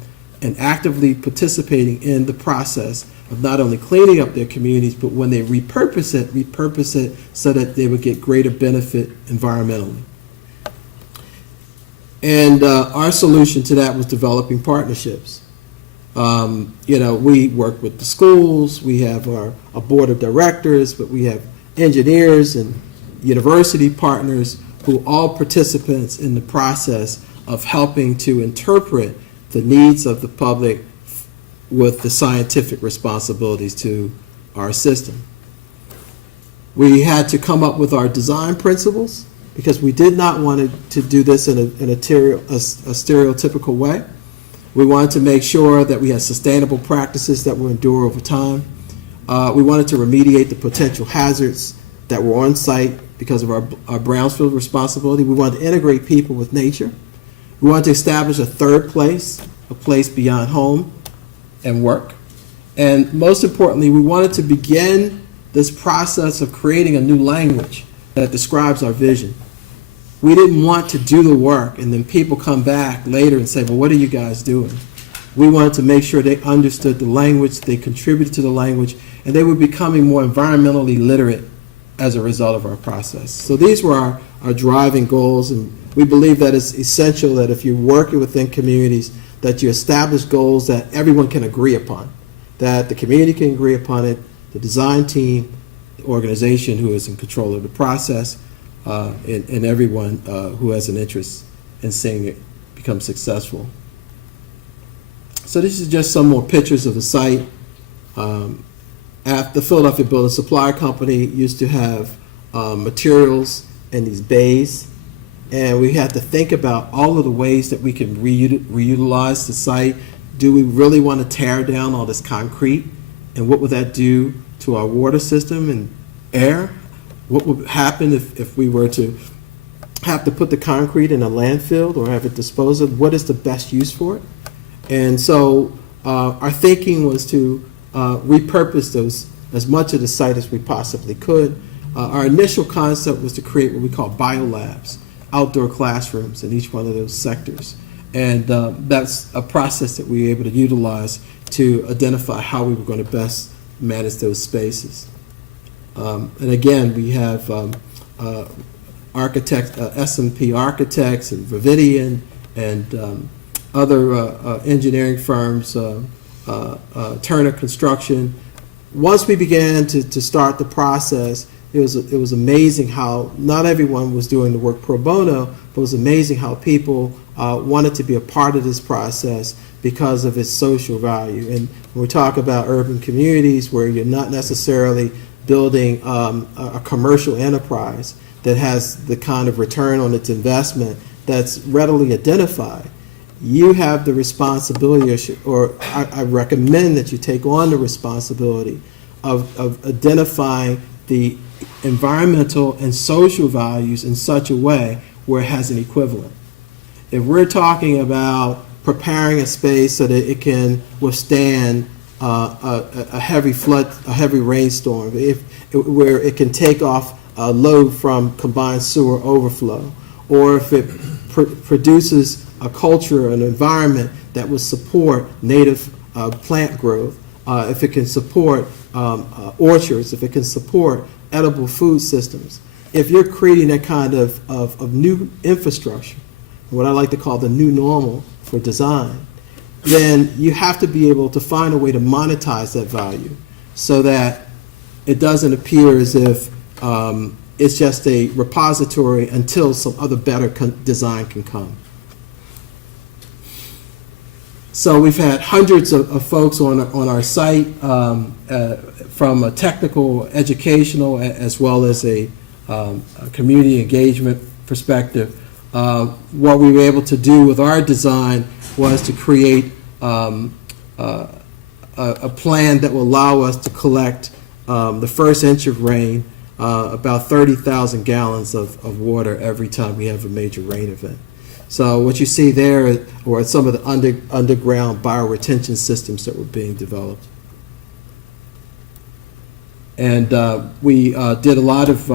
and actively participating in the process of not only cleaning up their communities, but when they repurpose it so that they would get greater benefit environmentally. And our solution to that was developing partnerships. We work with the schools, we have a board of directors, but we have engineers and university partners who are all participants in the process of helping to interpret the needs of the public with the scientific responsibilities to our system. We had to come up with our design principles because we did not want to do this in a stereotypical way. We wanted to make sure that we had sustainable practices that will endure over time. We wanted to remediate the potential hazards that were on site because of our brownfield responsibility. We wanted to integrate people with nature. We wanted to establish a third place, a place beyond home and work. And most importantly, we wanted to begin this process of creating a new language that describes our vision. We didn't want to do the work and then people come back later and say, well, what are you guys doing? We wanted to make sure they understood the language, they contributed to the language, and they were becoming more environmentally literate as a result of our process. So these were our driving goals, and we believe that it's essential that if you're working within communities, that you establish goals that everyone can agree upon, that the community can agree upon it, the design team, the organization who is in control of the process, and everyone who has an interest in seeing it become successful. So this is just some more pictures of the site. The Philadelphia Building Supply Company used to have materials in these bays, and we had to think about all of the ways that we can reutilize the site. Do we really want to tear down all this concrete, and what would that do to our water system and air? What would happen if we were to have to put the concrete in a landfill or have it disposed of? What is the best use for it? And so our thinking was to repurpose those, as much of the site as we possibly could. Our initial concept was to create what we call biolabs, outdoor classrooms in each one of those sectors. And that's a process that we were able to utilize to identify how we were going to best manage those spaces. And again, we have architects, S&P Architects and Vividian and other engineering firms, Turner Construction. Once we began to start the process, it was amazing how not everyone was doing the work pro bono, but it was amazing how people wanted to be a part of this process because of its social value. And when we talk about urban communities where you're not necessarily building a commercial enterprise that has the kind of return on its investment that's readily identified, you have the responsibility, or I recommend that you take on the responsibility of identifying the environmental and social values in such a way where it has an equivalent. If we're talking about preparing a space so that it can withstand a heavy flood, a heavy rainstorm, where it can take off a load from combined sewer overflow, or if it produces a culture, an environment that will support native plant growth, if it can support orchards, if it can support edible food systems. If you're creating that kind of new infrastructure, what I like to call the new normal for design, then you have to be able to find a way to monetize that value so that it doesn't appear as if it's just a repository until some other better design can come. So we've had hundreds of folks on our site from a technical, educational, as well as a community engagement perspective. What we were able to do with our design was to create a plan that will allow us to collect the first inch of rain, about 30,000 gallons of water every time we have a major rain event. So what you see there are some of the underground bioretention systems that were being developed. And we did a lot of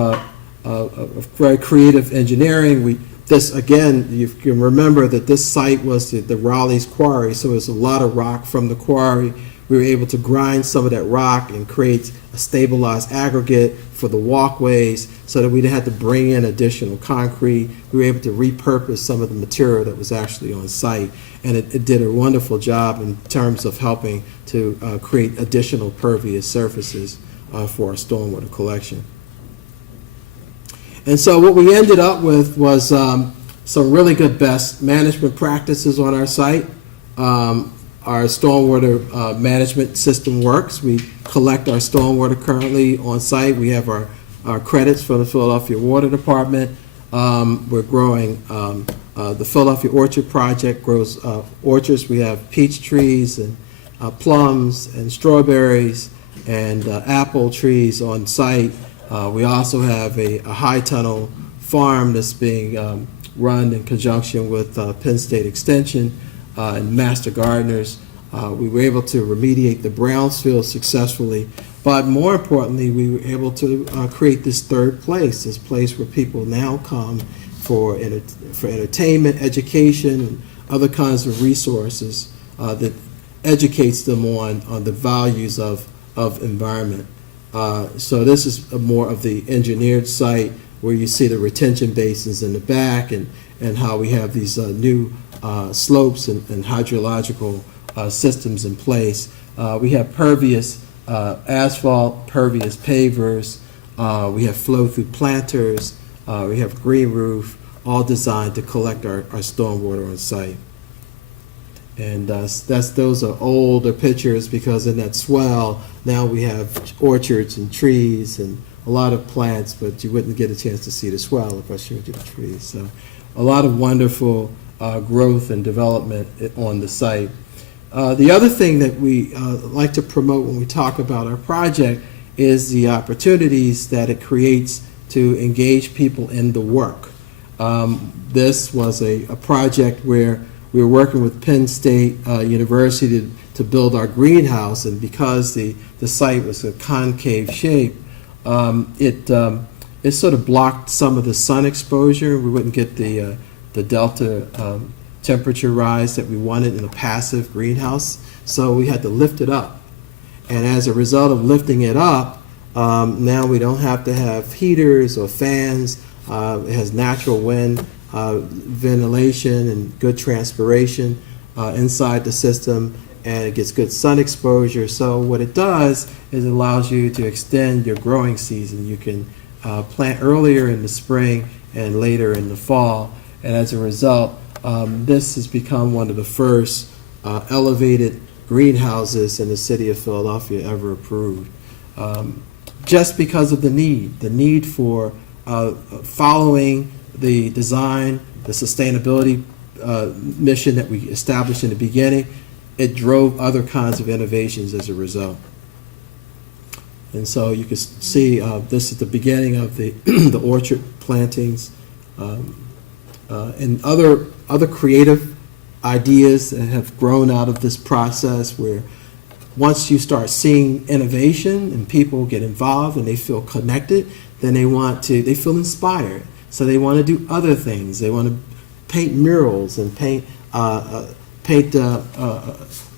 very creative engineering. This, again, you can remember that this site was the Raleigh's quarry, so there's a lot of rock from the quarry. We were able to grind some of that rock and create a stabilized aggregate for the walkways so that we didn't have to bring in additional concrete. We were able to repurpose some of the material that was actually on site, and it did a wonderful job in terms of helping to create additional pervious surfaces for our stormwater collection. And so what we ended up with was some really good best management practices on our site. Our stormwater management system works. We collect our stormwater currently on site. We have our credits from the Philadelphia Water Department. We're growing, the Philadelphia Orchard Project grows orchards. We have peach trees and plums and strawberries and apple trees on site. We also have a high tunnel farm that's being run in conjunction with Penn State Extension and Master Gardeners. We were able to remediate the Brownsfield successfully, but more importantly, we were able to create this third place, this place where people now come for entertainment, education, and other kinds of resources that educates them on the values of environment. So this is more of the engineered site where you see the retention basins in the back and how we have these new slopes and hydrological systems in place. We have pervious asphalt, pervious pavers, we have flow-through planters, we have green roof, all designed to collect our stormwater on site. And those are older pictures because in that swell, now we have orchards and trees and a lot of plants, but you wouldn't get a chance to see the swell if I showed you the trees. So a lot of wonderful growth and development on the site. The other thing that we like to promote when we talk about our project is the opportunities that it creates to engage people in the work. This was a project where we were working with Penn State University to build our greenhouse, and because the site was a concave shape, it sort of blocked some of the sun exposure. We wouldn't get the delta temperature rise that we wanted in a passive greenhouse, so we had to lift it up. And as a result of lifting it up, now we don't have to have heaters or fans. It has natural wind, ventilation, and good transpiration inside the system, and it gets good sun exposure. So what it does is it allows you to extend your growing season. You can plant earlier in the spring and later in the fall, and as a result, this has become one of the first elevated greenhouses in the city of Philadelphia ever approved, just because of the need for following the design, the sustainability mission that we established in the beginning. It drove other kinds of innovations as a result. And so you can see this is the beginning of the the orchard plantings and other creative ideas that have grown out of this process where once you start seeing innovation and people get involved and they feel connected, then they feel inspired. So they want to do other things. They want to paint murals and paint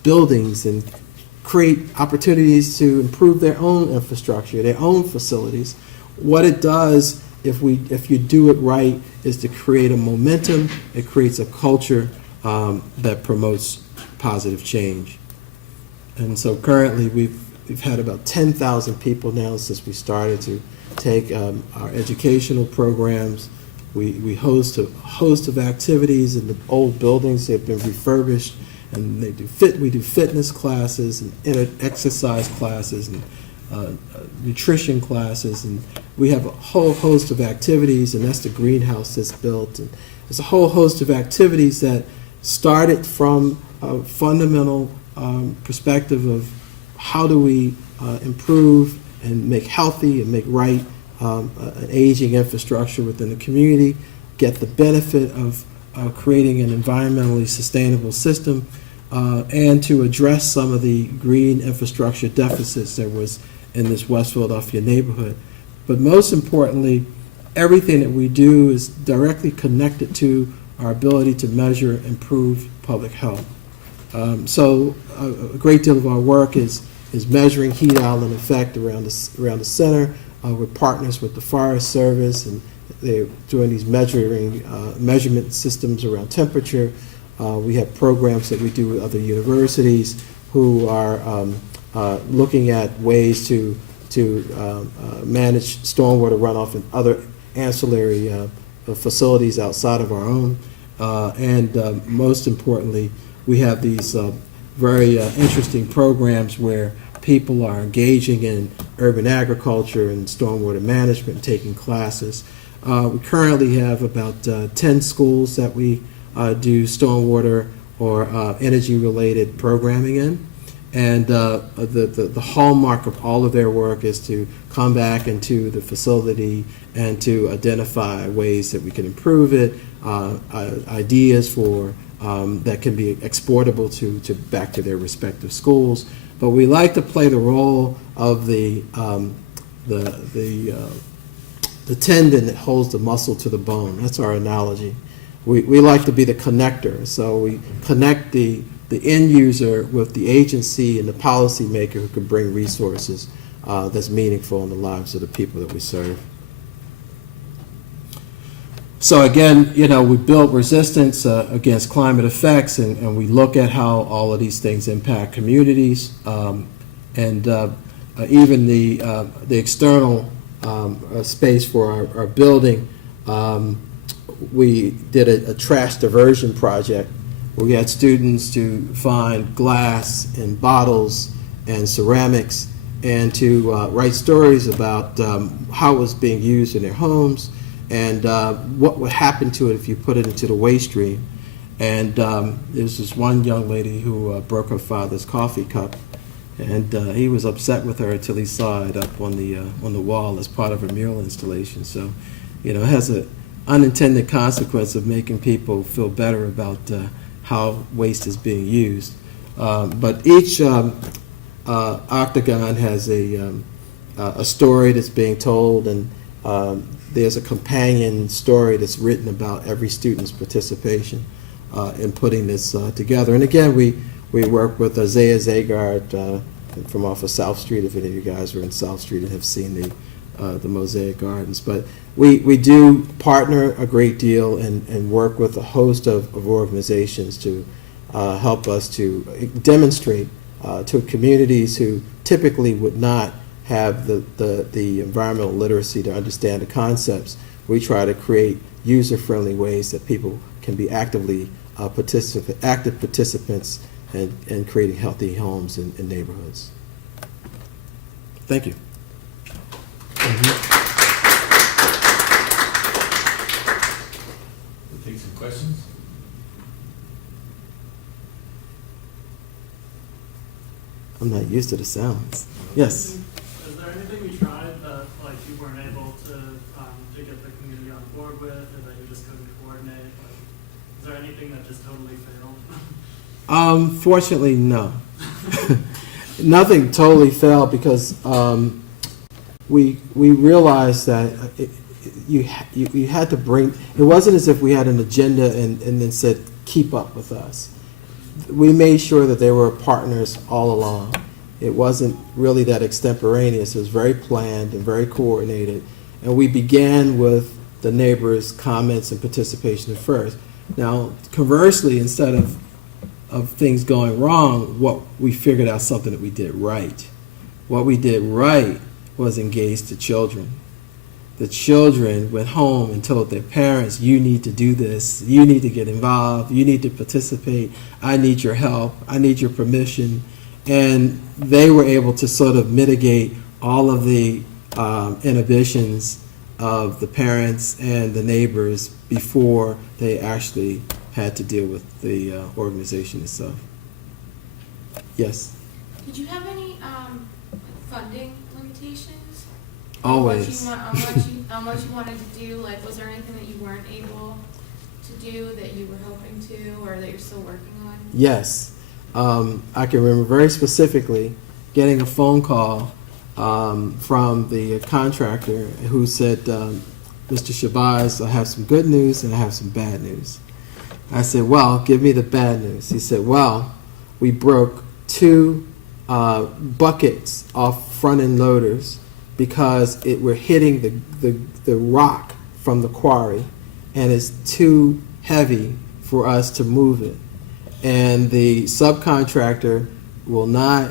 buildings and create opportunities to improve their own infrastructure, their own facilities. What it does, if you do it right, is to create a momentum. It creates a culture that promotes positive change. And so currently we've had about 10,000 people now since we started to take our educational programs. We host a host of activities in the old buildings. They've been refurbished, and we do fitness classes and exercise classes and nutrition classes, and we have a whole host of activities, and that's the greenhouse that's built. And there's a whole host of activities that started from a fundamental perspective of how do we improve and make healthy and make right an aging infrastructure within the community, get the benefit of creating an environmentally sustainable system, and to address some of the green infrastructure deficits there was in this West Philadelphia neighborhood. But most importantly, everything that we do is directly connected to our ability to measure improved public health. So a great deal of our work is measuring heat island effect around the center. We're partners with the Forest Service, and they're doing these measurement systems around temperature. We have programs that we do with other universities who are looking at ways to manage stormwater runoff and other ancillary facilities outside of our own. And most importantly, we have these very interesting programs where people are engaging in urban agriculture and stormwater management, taking classes. We currently have about 10 schools that we do stormwater or energy-related programming in. And the hallmark of all of their work is to come back into the facility and to identify ways that we can improve it, ideas for that can be exportable to back to their respective schools. But we like to play the role of the tendon that holds the muscle to the bone. That's our analogy. We like to be the connector. So we connect the end user with the agency and the policymaker who can bring resources that's meaningful in the lives of the people that we serve. So again, we build resistance against climate effects, and we look at how all of these things impact communities, and even the external space for our building. We did a trash diversion project where we had students to find glass and bottles and ceramics and to write stories about how it was being used in their homes and what would happen to it if you put it into the waste stream. And there's this one young lady who broke her father's coffee cup, and he was upset with her until he saw it up on the wall as part of a mural installation. So, it has an unintended consequence of making people feel better about how waste is being used. But each octagon has a story that's being told, and there's a companion story that's written about every student's participation in putting this together. And again, we work with Isaiah Zagard from off of South Street, if any of you guys are in South Street and have seen the Mosaic Gardens. But we do partner a great deal and work with a host of organizations to help us to demonstrate to communities who typically would not have the environmental literacy to understand the concepts. We try to create user-friendly ways that people can be active participants in creating healthy homes and neighborhoods. Thank you. We'll take some questions. I'm not used to the sounds. Yes. Is there anything you tried that you weren't able to get the community on board with, or that you just couldn't coordinate? Is there anything that just totally failed? Fortunately, no. Nothing totally failed because we realized that you had to bring. It wasn't as if we had an agenda and then said keep up with us. We made sure that they were partners all along. It wasn't really that extemporaneous. It was very planned and very coordinated. And we began with the neighbors' comments and participation first. Now, conversely, instead of things going wrong, what we figured out something that we did right. What we did right was engage the children. The children went home and told their parents, you need to do this, you need to get involved, you need to participate, I need your help, I need your permission. And they were able to sort of mitigate all of the inhibitions of the parents and the neighbors before they actually had to deal with the organization itself. Yes? Did you have any funding limitations? Always. On what you wanted to do? Like, was there anything that you weren't able to do that you were hoping to, or that you're still working on? Yes. I can remember very specifically getting a phone call from the contractor who said, Mr. Shabazz, I have some good news and I have some bad news. I said, well, give me the bad news. He said, well, we broke 2 buckets off front-end loaders because we're hitting the rock from the quarry, and it's too heavy for us to move it. And the subcontractor will not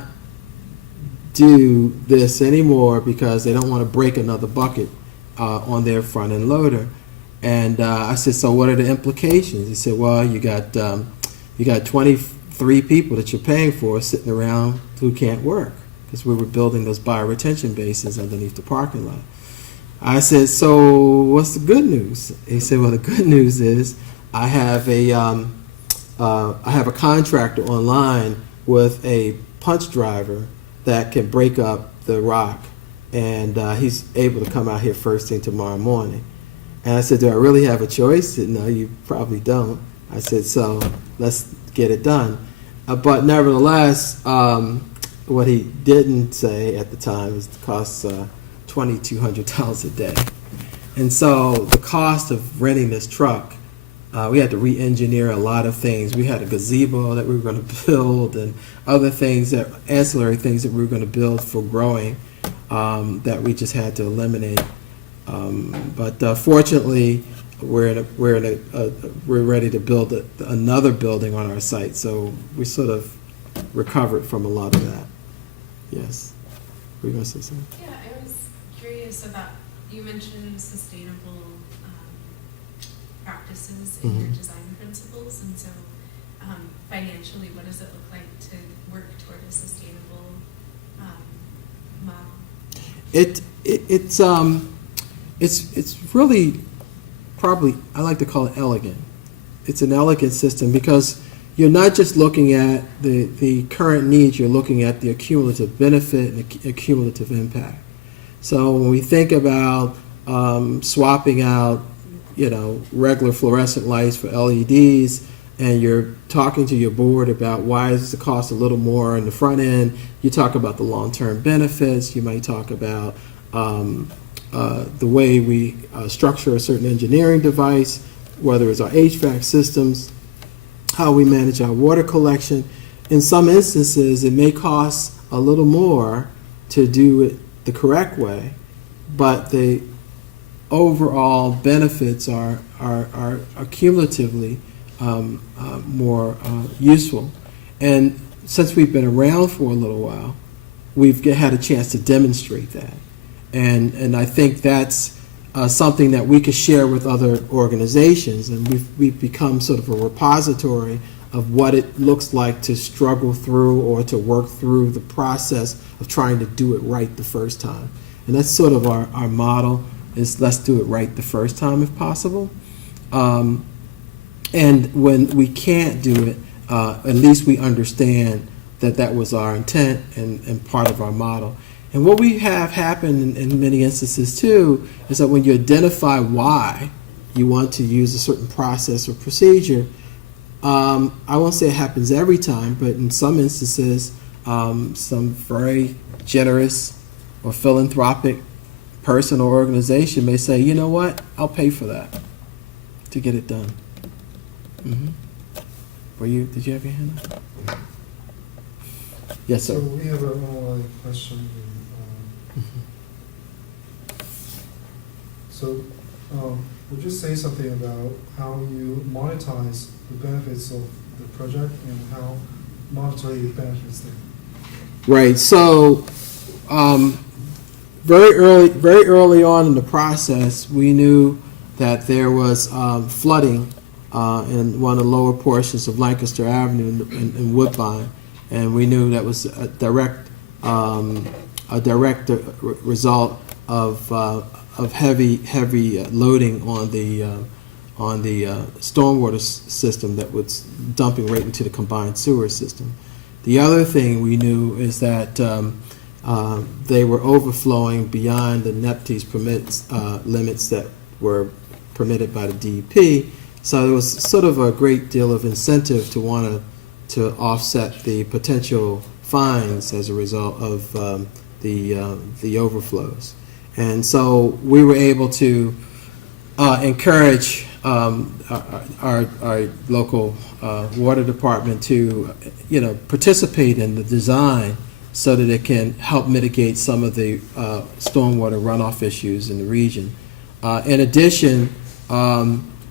do this anymore because they don't want to break another bucket on their front-end loader. And I said, so what are the implications? He said, well, you got 23 people that you're paying for sitting around who can't work, because we were building those bioretention basins underneath the parking lot. I said, so what's the good news? He said, well, the good news is I have a contractor online with a punch driver that can break up the rock, and he's able to come out here first thing tomorrow morning. And I said, do I really have a choice? He said, no, you probably don't. I said, so let's get it done. But nevertheless, what he didn't say at the time is the cost $2,200 a day. And so the cost of renting this truck, we had to re-engineer a lot of things. We had a gazebo that we were going to build and other things, ancillary things that we were going to build for growing that we just had to eliminate. But fortunately, we're ready to build another building on our site, so we sort of recovered from a lot of that. Yes. Were you going to say something? Yeah, I was curious about, you mentioned sustainable practices in your design principles, and so financially, what does it look like to work toward a sustainable model? It's really probably, I like to call it elegant. It's an elegant system because you're not just looking at the current needs, you're looking at the accumulative benefit and the accumulative impact. So when we think about swapping out, regular fluorescent lights for LEDs, and you're talking to your board about why is the cost a little more on the front end, you talk about the long-term benefits, you might talk about the way we structure a certain engineering device, whether it's our HVAC systems, how we manage our water collection. In some instances, it may cost a little more to do it the correct way, but the overall benefits are cumulatively more useful. And since we've been around for a little while, we've had a chance to demonstrate that. And I think that's something that we could share with other organizations, and we've become sort of a repository of what it looks like to struggle through or to work through the process of trying to do it right the first time. And that's sort of our model, is let's do it right the first time if possible. And when we can't do it, at least we understand that that was our intent and part of our model. And what we have happen in many instances too is that when you identify why you want to use a certain process or procedure, I won't say it happens every time, but in some instances, some very generous or philanthropic person or organization may say, you know what, I'll pay for that to get it done. Did you have your hand up? Yes, So sir. we have an online question. So, would you say something about how you monetize the benefits of the project and how monetary benefits them? Right. So, very early on in the process, we knew that there was flooding in one of the lower portions of Lancaster Avenue in Woodbine, and we knew that was a direct result of heavy loading on the stormwater system that was dumping right into the combined sewer system. The other thing we knew is that they were overflowing beyond the NEPTE's limits that were permitted by the DEP. So there was sort of a great deal of incentive to want to offset the potential fines as a result of the overflows. And so we were able to encourage our local water department to, participate in the design so that it can help mitigate some of the stormwater runoff issues in the region. In addition,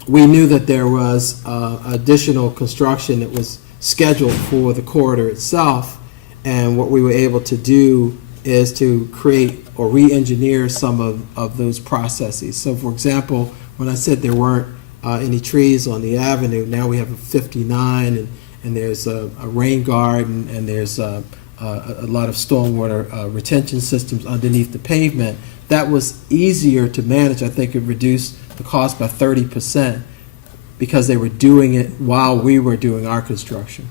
we knew that there was additional construction that was scheduled for the corridor itself, and what we were able to do is to create or re-engineer some of those processes. So, for example, when I said there weren't any trees on the avenue, now we have a 59, and there's a rain garden, and there's a lot of stormwater retention systems underneath the pavement. That was easier to manage. I think it reduced the cost by 30% because they were doing it while we were doing our construction.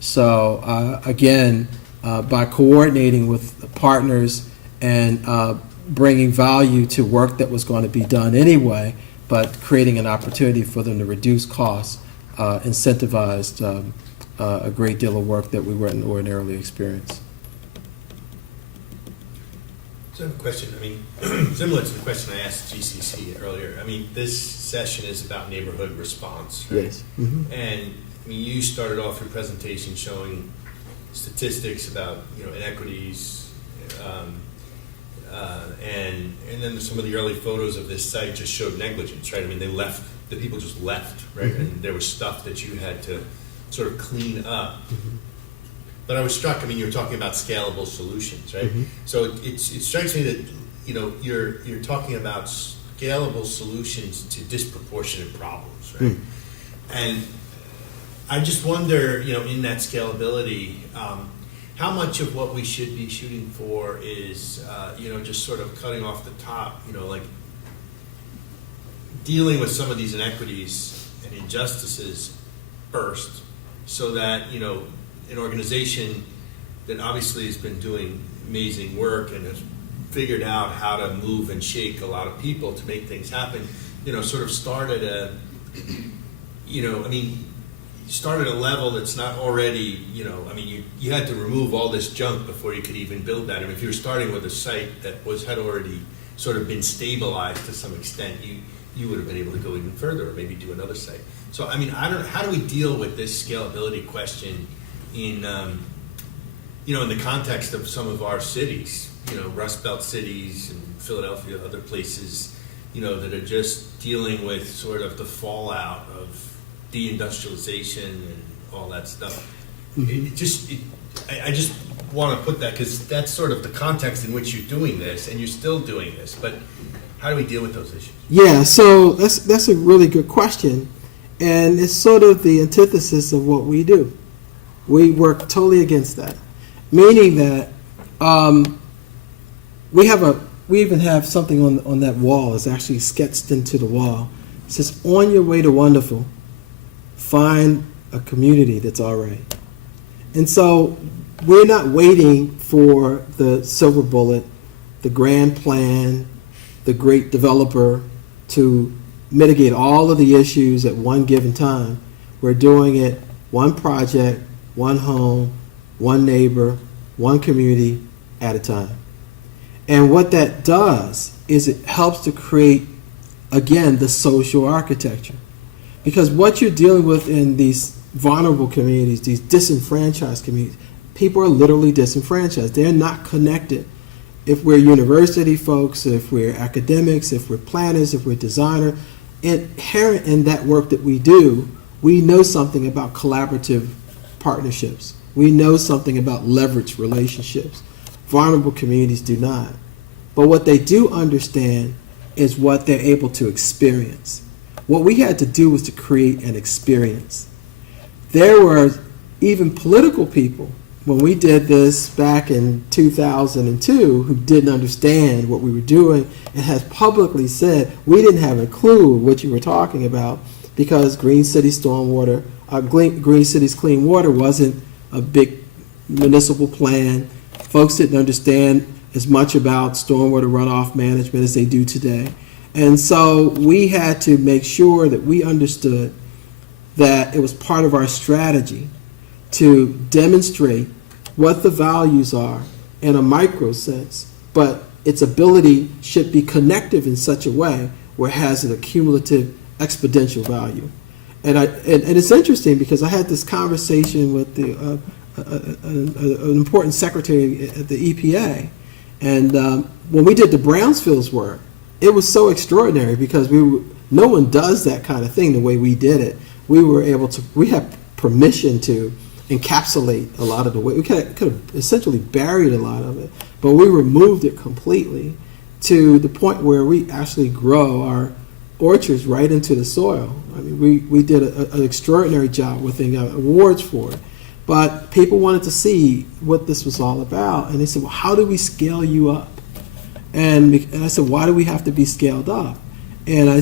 So again, by coordinating with partners and bringing value to work that was going to be done anyway, but creating an opportunity for them to reduce costs, incentivized a great deal of work that we wouldn't ordinarily experience. So I have a question. I mean, similar to the question I asked GCC earlier. I mean, this session is about neighborhood response, right? Yes. Mm-hmm. And I mean, you started off your presentation showing statistics about inequities, and then some of the early photos of this site just showed negligence, right? I mean, the people just left, right? Mm-hmm. And there was stuff that you had to sort of clean up. Mm-hmm. But I was struck. I mean, you were talking about scalable solutions, right? Mm-hmm. So it strikes me that you're talking about scalable solutions to disproportionate problems, right? And I just wonder, in that scalability, how much of what we should be shooting for is, just sort of cutting off the top, like dealing with some of these inequities and injustices first, so that, an organization that obviously has been doing amazing work and has figured out how to move and shake a lot of people to make things happen, sort of start at a, start at a level that's not already, you had to remove all this junk before you could even build that. And if you're starting with a site that had already sort of been stabilized to some extent, you would have been able to go even further or maybe do another site. So, I mean, how do we deal with this scalability question in the context of some of our cities, Rust Belt cities and Philadelphia, other places, that are just dealing with sort of the fallout of deindustrialization and all that stuff. Mm-hmm. I just want to put that because that's sort of the context in which you're doing this, and you're still doing this. But how do we deal with those issues? Yeah, so that's a really good question, and it's sort of the antithesis of what we do. We work totally against that, meaning that we even have something on that wall. It's actually sketched into the wall. It says, "On your way to wonderful, find a community that's all right." And so we're not waiting for the silver bullet, the grand plan, the great developer to mitigate all of the issues at one given time. We're doing it one project, one home, one neighbor, one community at a time. And what that does is it helps to create, again, the social architecture. Because what you're dealing with in these vulnerable communities, these disenfranchised communities, people are literally disenfranchised. They're not connected. If we're university folks, if we're academics, if we're planners, if we're designer, inherent in that work that we do, we know something about collaborative partnerships. We know something about leveraged relationships. Vulnerable communities do not. But what they do understand is what they're able to experience. What we had to do was to create an experience. There were even political people, when we did this back in 2002, who didn't understand what we were doing and has publicly said, we didn't have a clue what you were talking about because Green City Stormwater, Green City's Clean Water wasn't a big municipal plan. Folks didn't understand as much about stormwater runoff management as they do today. And so we had to make sure that we understood that it was part of our strategy to demonstrate what the values are in a micro sense, but its ability should be connective in such a way where it has an accumulative exponential value. And it's interesting because I had this conversation with an important secretary at the EPA, and when we did the Brownsfields work, it was so extraordinary because no one does that kind of thing the way we did it. We had permission to encapsulate a lot of the way. We could have essentially buried a lot of it, but we removed it completely to the point where we actually grow our orchards right into the soil. I mean, we did an extraordinary job with awards for it. But people wanted to see what this was all about, and they said, well, how do we scale you up? And I said, why do we have to be scaled up? And they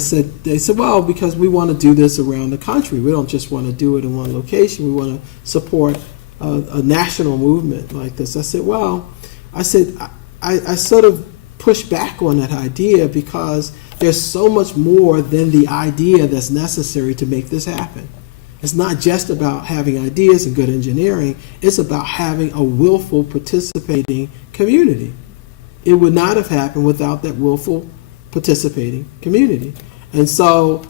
said, well, because we want to do this around the country. We don't just want to do it in one location. We want to support a national movement like this. I said, I sort of pushed back on that idea because there's so much more than the idea that's necessary to make this happen. It's not just about having ideas and good engineering. It's about having a willful, participating community. It would not have happened without that willful, participating community. And so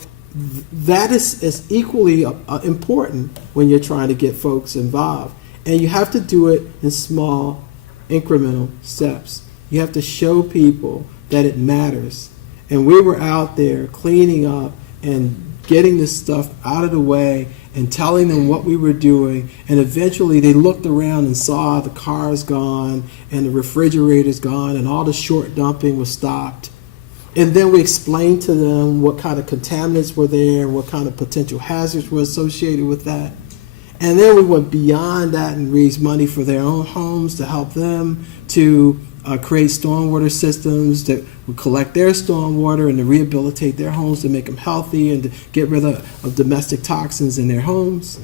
that is equally important when you're trying to get folks involved. And you have to do it in small, incremental steps. You have to show people that it matters. And we were out there cleaning up and getting this stuff out of the way and telling them what we were doing. And eventually they looked around and saw the cars gone and the refrigerators gone and all the short dumping was stopped. And then we explained to them what kind of contaminants were there and what kind of potential hazards were associated with that. And then we went beyond that and raised money for their own homes to help them to create stormwater systems that would collect their stormwater and to rehabilitate their homes to make them healthy and to get rid of domestic toxins in their homes.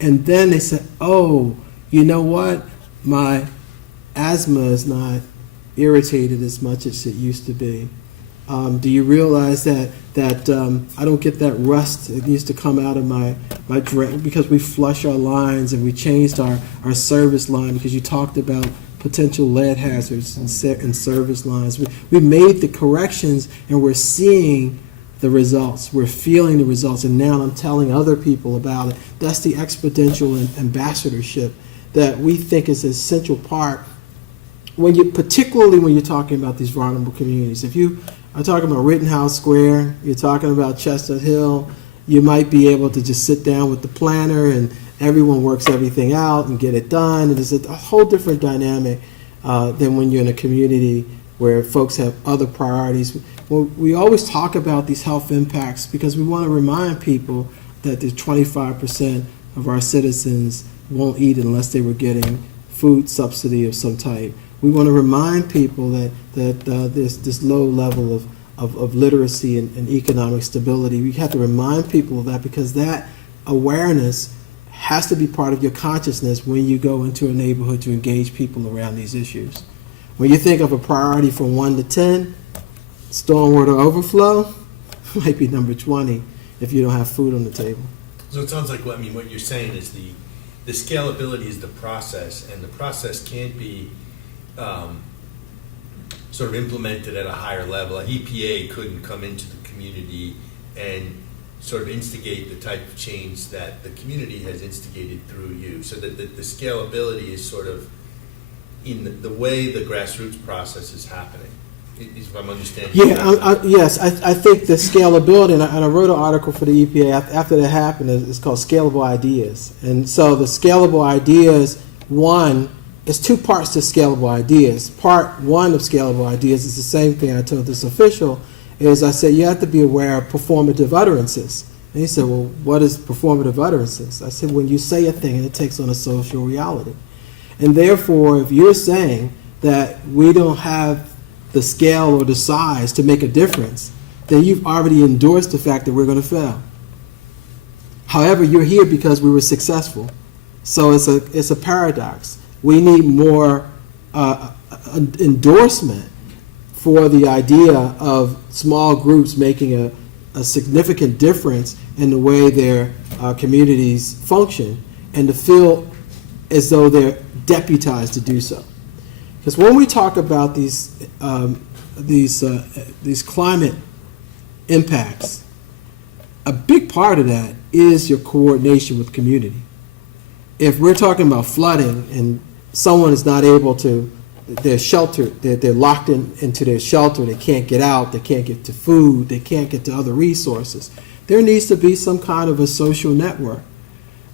And then they said, oh, you know what? My asthma is not irritated as much as it used to be. Do you realize that I don't get that rust that used to come out of my drain because we flush our lines and we changed our service line because you talked about potential lead hazards in service lines. We made the corrections and we're seeing the results. We're feeling the results, and now I'm telling other people about it. That's the exponential ambassadorship that we think is an essential part particularly when you're talking about these vulnerable communities. If you are talking about Rittenhouse Square, you're talking about Chestnut Hill, you might be able to just sit down with the planner and everyone works everything out and get it done. And it's a whole different dynamic than when you're in a community where folks have other priorities. Well, we always talk about these health impacts because we want to remind people that the 25% of our citizens won't eat unless they were getting food subsidy of some type. We want to remind people that there's this low level of literacy and economic stability. We have to remind people of that because that awareness has to be part of your consciousness when you go into a neighborhood to engage people around these issues. When you think of a priority from 1 to 10, stormwater overflow, might be number 20 if you don't have food on the table. So it sounds like, what you're saying is the scalability is the process, and the process can't be sort of implemented at a higher level. An EPA couldn't come into the community and sort of instigate the type of change that the community has instigated through you. So that the scalability is sort of in the way the grassroots process is happening, is what I'm understanding. Yeah, yes, I think the scalability, and I wrote an article for the EPA after that happened, it's called Scalable Ideas. And so the scalable ideas, one, it's two parts to scalable ideas. Part one of scalable ideas is the same thing I told this official, is I said, you have to be aware of performative utterances. And he said, well, what is performative utterances? I said, when you say a thing and it takes on a social reality. And therefore, if you're saying that we don't have the scale or the size to make a difference, then you've already endorsed the fact that we're going to fail. However, you're here because we were successful. So it's a paradox. We need more endorsement for the idea of small groups making a significant difference in the way their communities function, and to feel as though they're deputized to do so. Because when we talk about these climate impacts, a big part of that is your coordination with community. If we're talking about flooding and someone is not able to, they're sheltered, they're locked into their shelter, they can't get out, they can't get to food, they can't get to other resources, there needs to be some kind of a social network.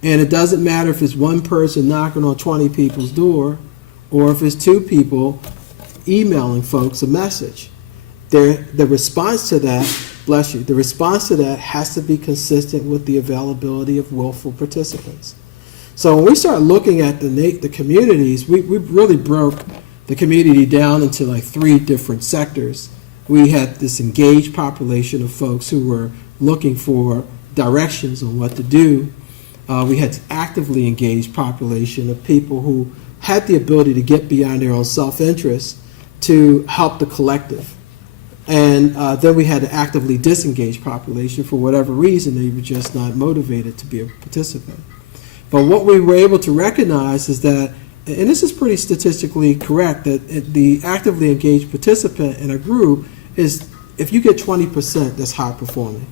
And it doesn't matter if it's one person knocking on 20 people's door or if it's two people emailing folks a message. The response to that, bless you, the response to that has to be consistent with the availability of willful participants. So when we start looking at the communities, we really broke the community down into like 3 different sectors. We had this engaged population of folks who were looking for directions on what to do. We had actively engaged population of people who had the ability to get beyond their own self-interest to help the collective. And then we had an actively disengaged population. For whatever reason, they were just not motivated to be a participant. But what we were able to recognize is that, and this is pretty statistically correct, that the actively engaged participant in a group is, if you get 20%, that's high performing.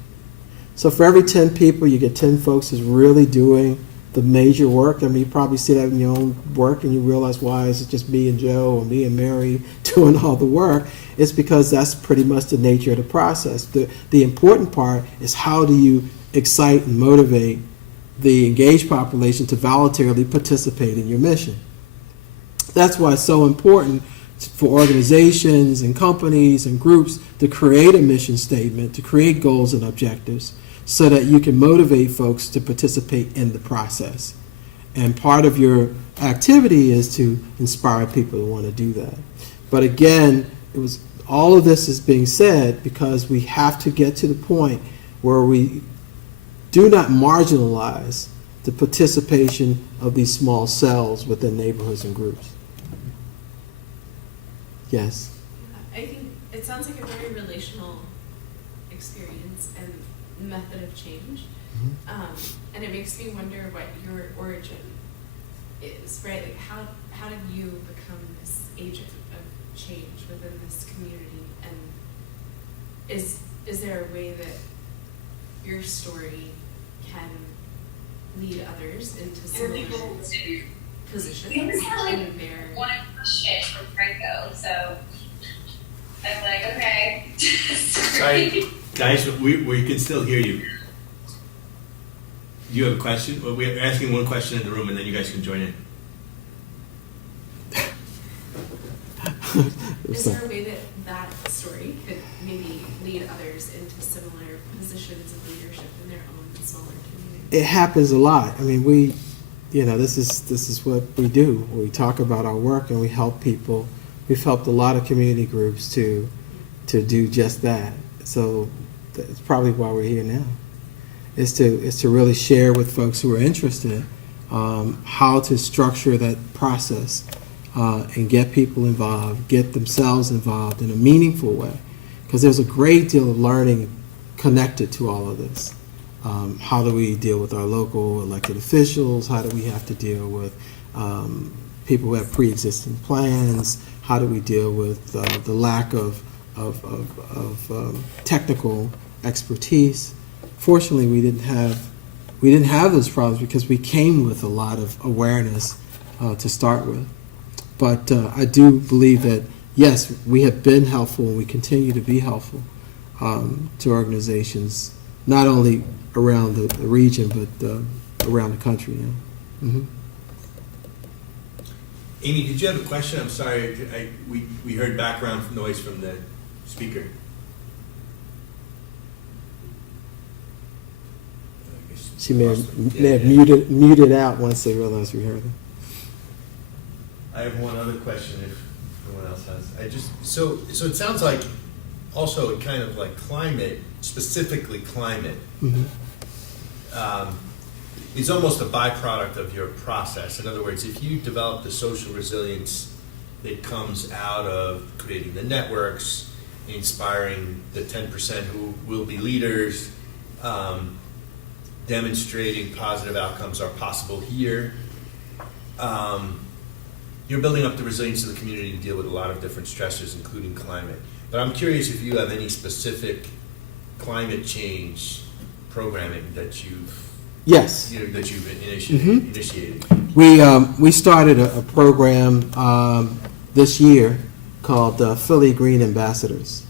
So for every 10 people, you get 10 folks who's really doing the major work. I mean, you probably see that in your own work and you realize, why is it just me and Joe or me and Mary doing all the work? It's because that's pretty much the nature of the process. The important part is, how do you excite and motivate the engaged population to voluntarily participate in your mission? That's why it's so important for organizations and companies and groups to create a mission statement, to create goals and objectives, so that you can motivate folks to participate in the process. And part of your activity is to inspire people to want to do that. But again, all of this is being said because we have to get to the point where we do not marginalize the participation of these small cells within neighborhoods and groups. Yes? I think it sounds like a very relational experience and method of change. And it makes me wonder what your origin is, right? Like how did you become this agent of change within this community? And is there a way that your story can lead others into similar positions? We just had in their one question from Franco, so I'm like, okay. Sorry, guys, we can still hear you. Do you have a question? Well, we're asking one question in the room, and then you guys can join in. Is there a way that that story could maybe lead others into similar positions of leadership in their own smaller communities? It happens a lot. I mean, this is what we do. We talk about our work and we help people. We've helped a lot of community groups to do just that. So that's probably why we're here now. Is to really share with folks who are interested how to structure that process and get people involved, get themselves involved in a meaningful way. Because there's a great deal of learning connected to all of this. How do we deal with our local elected officials? How do we have to deal with people who have pre-existing plans? How do we deal with the lack of technical expertise? Fortunately, we didn't have those problems because we came with a lot of awareness to start with. But I do believe that, yes, we have been helpful and we continue to be helpful to organizations, not only around the region, but around the country now. Mm-hmm. Amy, did you have a question? I'm sorry, we heard background noise from the speaker. She may have muted out once they realized we heard her. I have one other question if no one else has. So it sounds like also kind of like climate, specifically climate, Mm-hmm. is almost a byproduct of your process. In other words, if you develop the social resilience that comes out of creating the networks, inspiring the 10% who will be leaders, demonstrating positive outcomes are possible here, you're building up the resilience of the community to deal with a lot of different stressors, including climate. But I'm curious if you have any specific climate change programming that you've Yes. initiated. We started a program this year called Philly Green Ambassadors.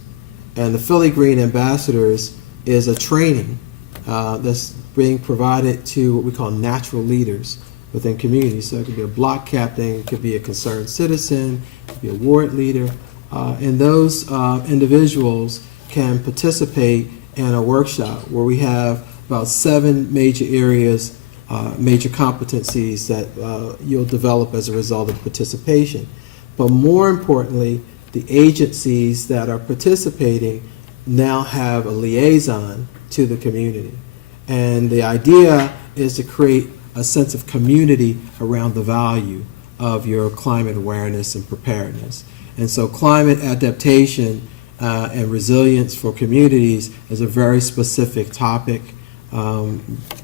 And the Philly Green Ambassadors is a training that's being provided to what we call natural leaders within communities. So it could be a block captain, it could be a concerned citizen, it could be a ward leader. And those individuals can participate in a workshop where we have about 7 major areas, major competencies that you'll develop as a result of participation. But more importantly, the agencies that are participating now have a liaison to the community. And the idea is to create a sense of community around the value of your climate awareness and preparedness. And so climate adaptation and resilience for communities is a very specific topic.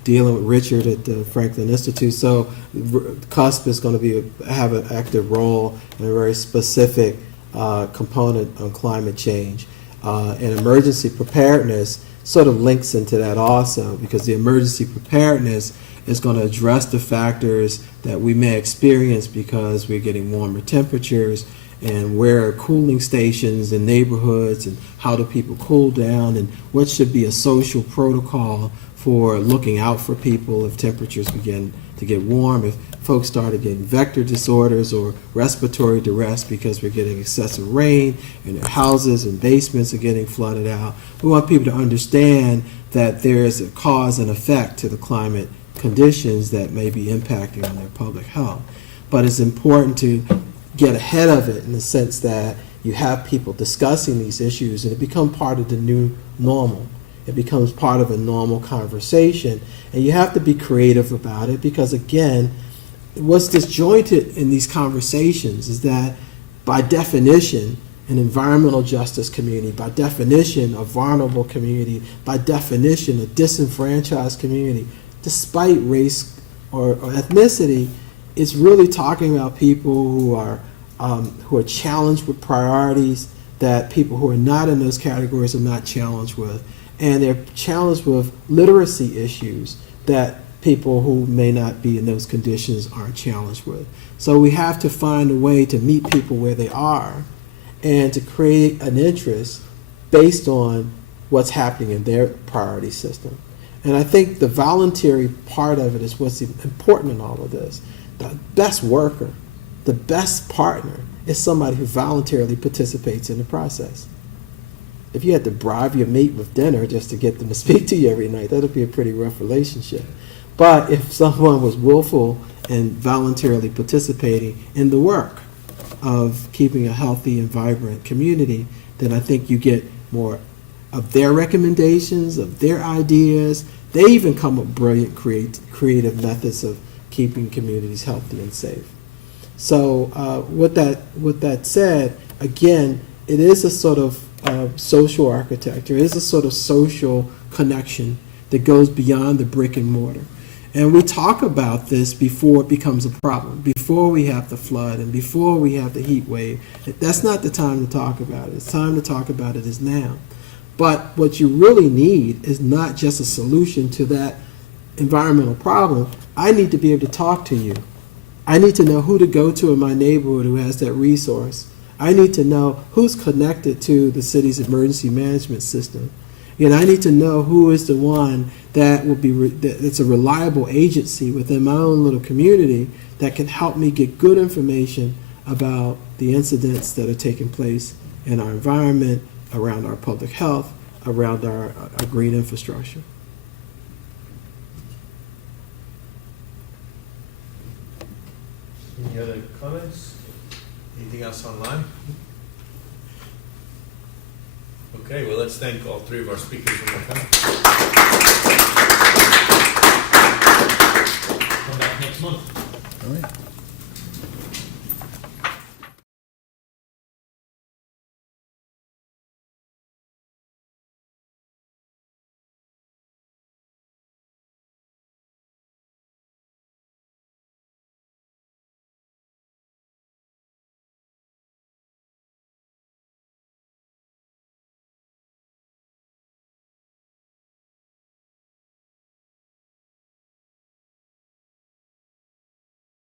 Dealing with Richard at the Franklin Institute. So CUSP is going to have an active role in a very specific component on climate change. And emergency preparedness sort of links into that also, because the emergency preparedness is going to address the factors that we may experience because we're getting warmer temperatures, and where are cooling stations in neighborhoods, and how do people cool down, and what should be a social protocol for looking out for people if temperatures begin to get warm, if folks started getting vector disorders or respiratory duress because we're getting excessive rain and their houses and basements are getting flooded out. We want people to understand that there is a cause and effect to the climate conditions that may be impacting on their public health. But it's important to get ahead of it in the sense that you have people discussing these issues and it becomes part of the new normal. It becomes part of a normal conversation, and you have to be creative about it because, again, what's disjointed in these conversations is that, by definition, an environmental justice community, by definition, a vulnerable community, by definition, a disenfranchised community, despite race or ethnicity, is really talking about people who are challenged with priorities that people who are not in those categories are not challenged with. And they're challenged with literacy issues that people who may not be in those conditions aren't challenged with. So we have to find a way to meet people where they are and to create an interest based on what's happening in their priority system. And I think the voluntary part of it is what's important in all of this. The best worker, the best partner is somebody who voluntarily participates in the process. If you had to bribe your mate with dinner just to get them to speak to you every night, that would be a pretty rough relationship. But if someone was willful and voluntarily participating in the work of keeping a healthy and vibrant community, then I think you get more of their recommendations, of their ideas. They even come up with brilliant creative methods of keeping communities healthy and safe. So with that said, again, it is a sort of of social architecture. It's a sort of social connection that goes beyond the brick and mortar. And we talk about this before it becomes a problem, before we have the flood and before we have the heat wave. That's not the time to talk about it. It's time to talk about it is now. But what you really need is not just a solution to that environmental problem. I need to be able to talk to you. I need to know who to go to in my neighborhood who has that resource. I need to know who's connected to the city's emergency management system. And I need to know who is the one that will be that's a reliable agency within my own little community that can help me get good information about the incidents that are taking place in our environment, around our public health, around our green infrastructure. Any other comments? Anything else online? Okay, well, let's thank all three of our speakers one more time. Come back next month. All right.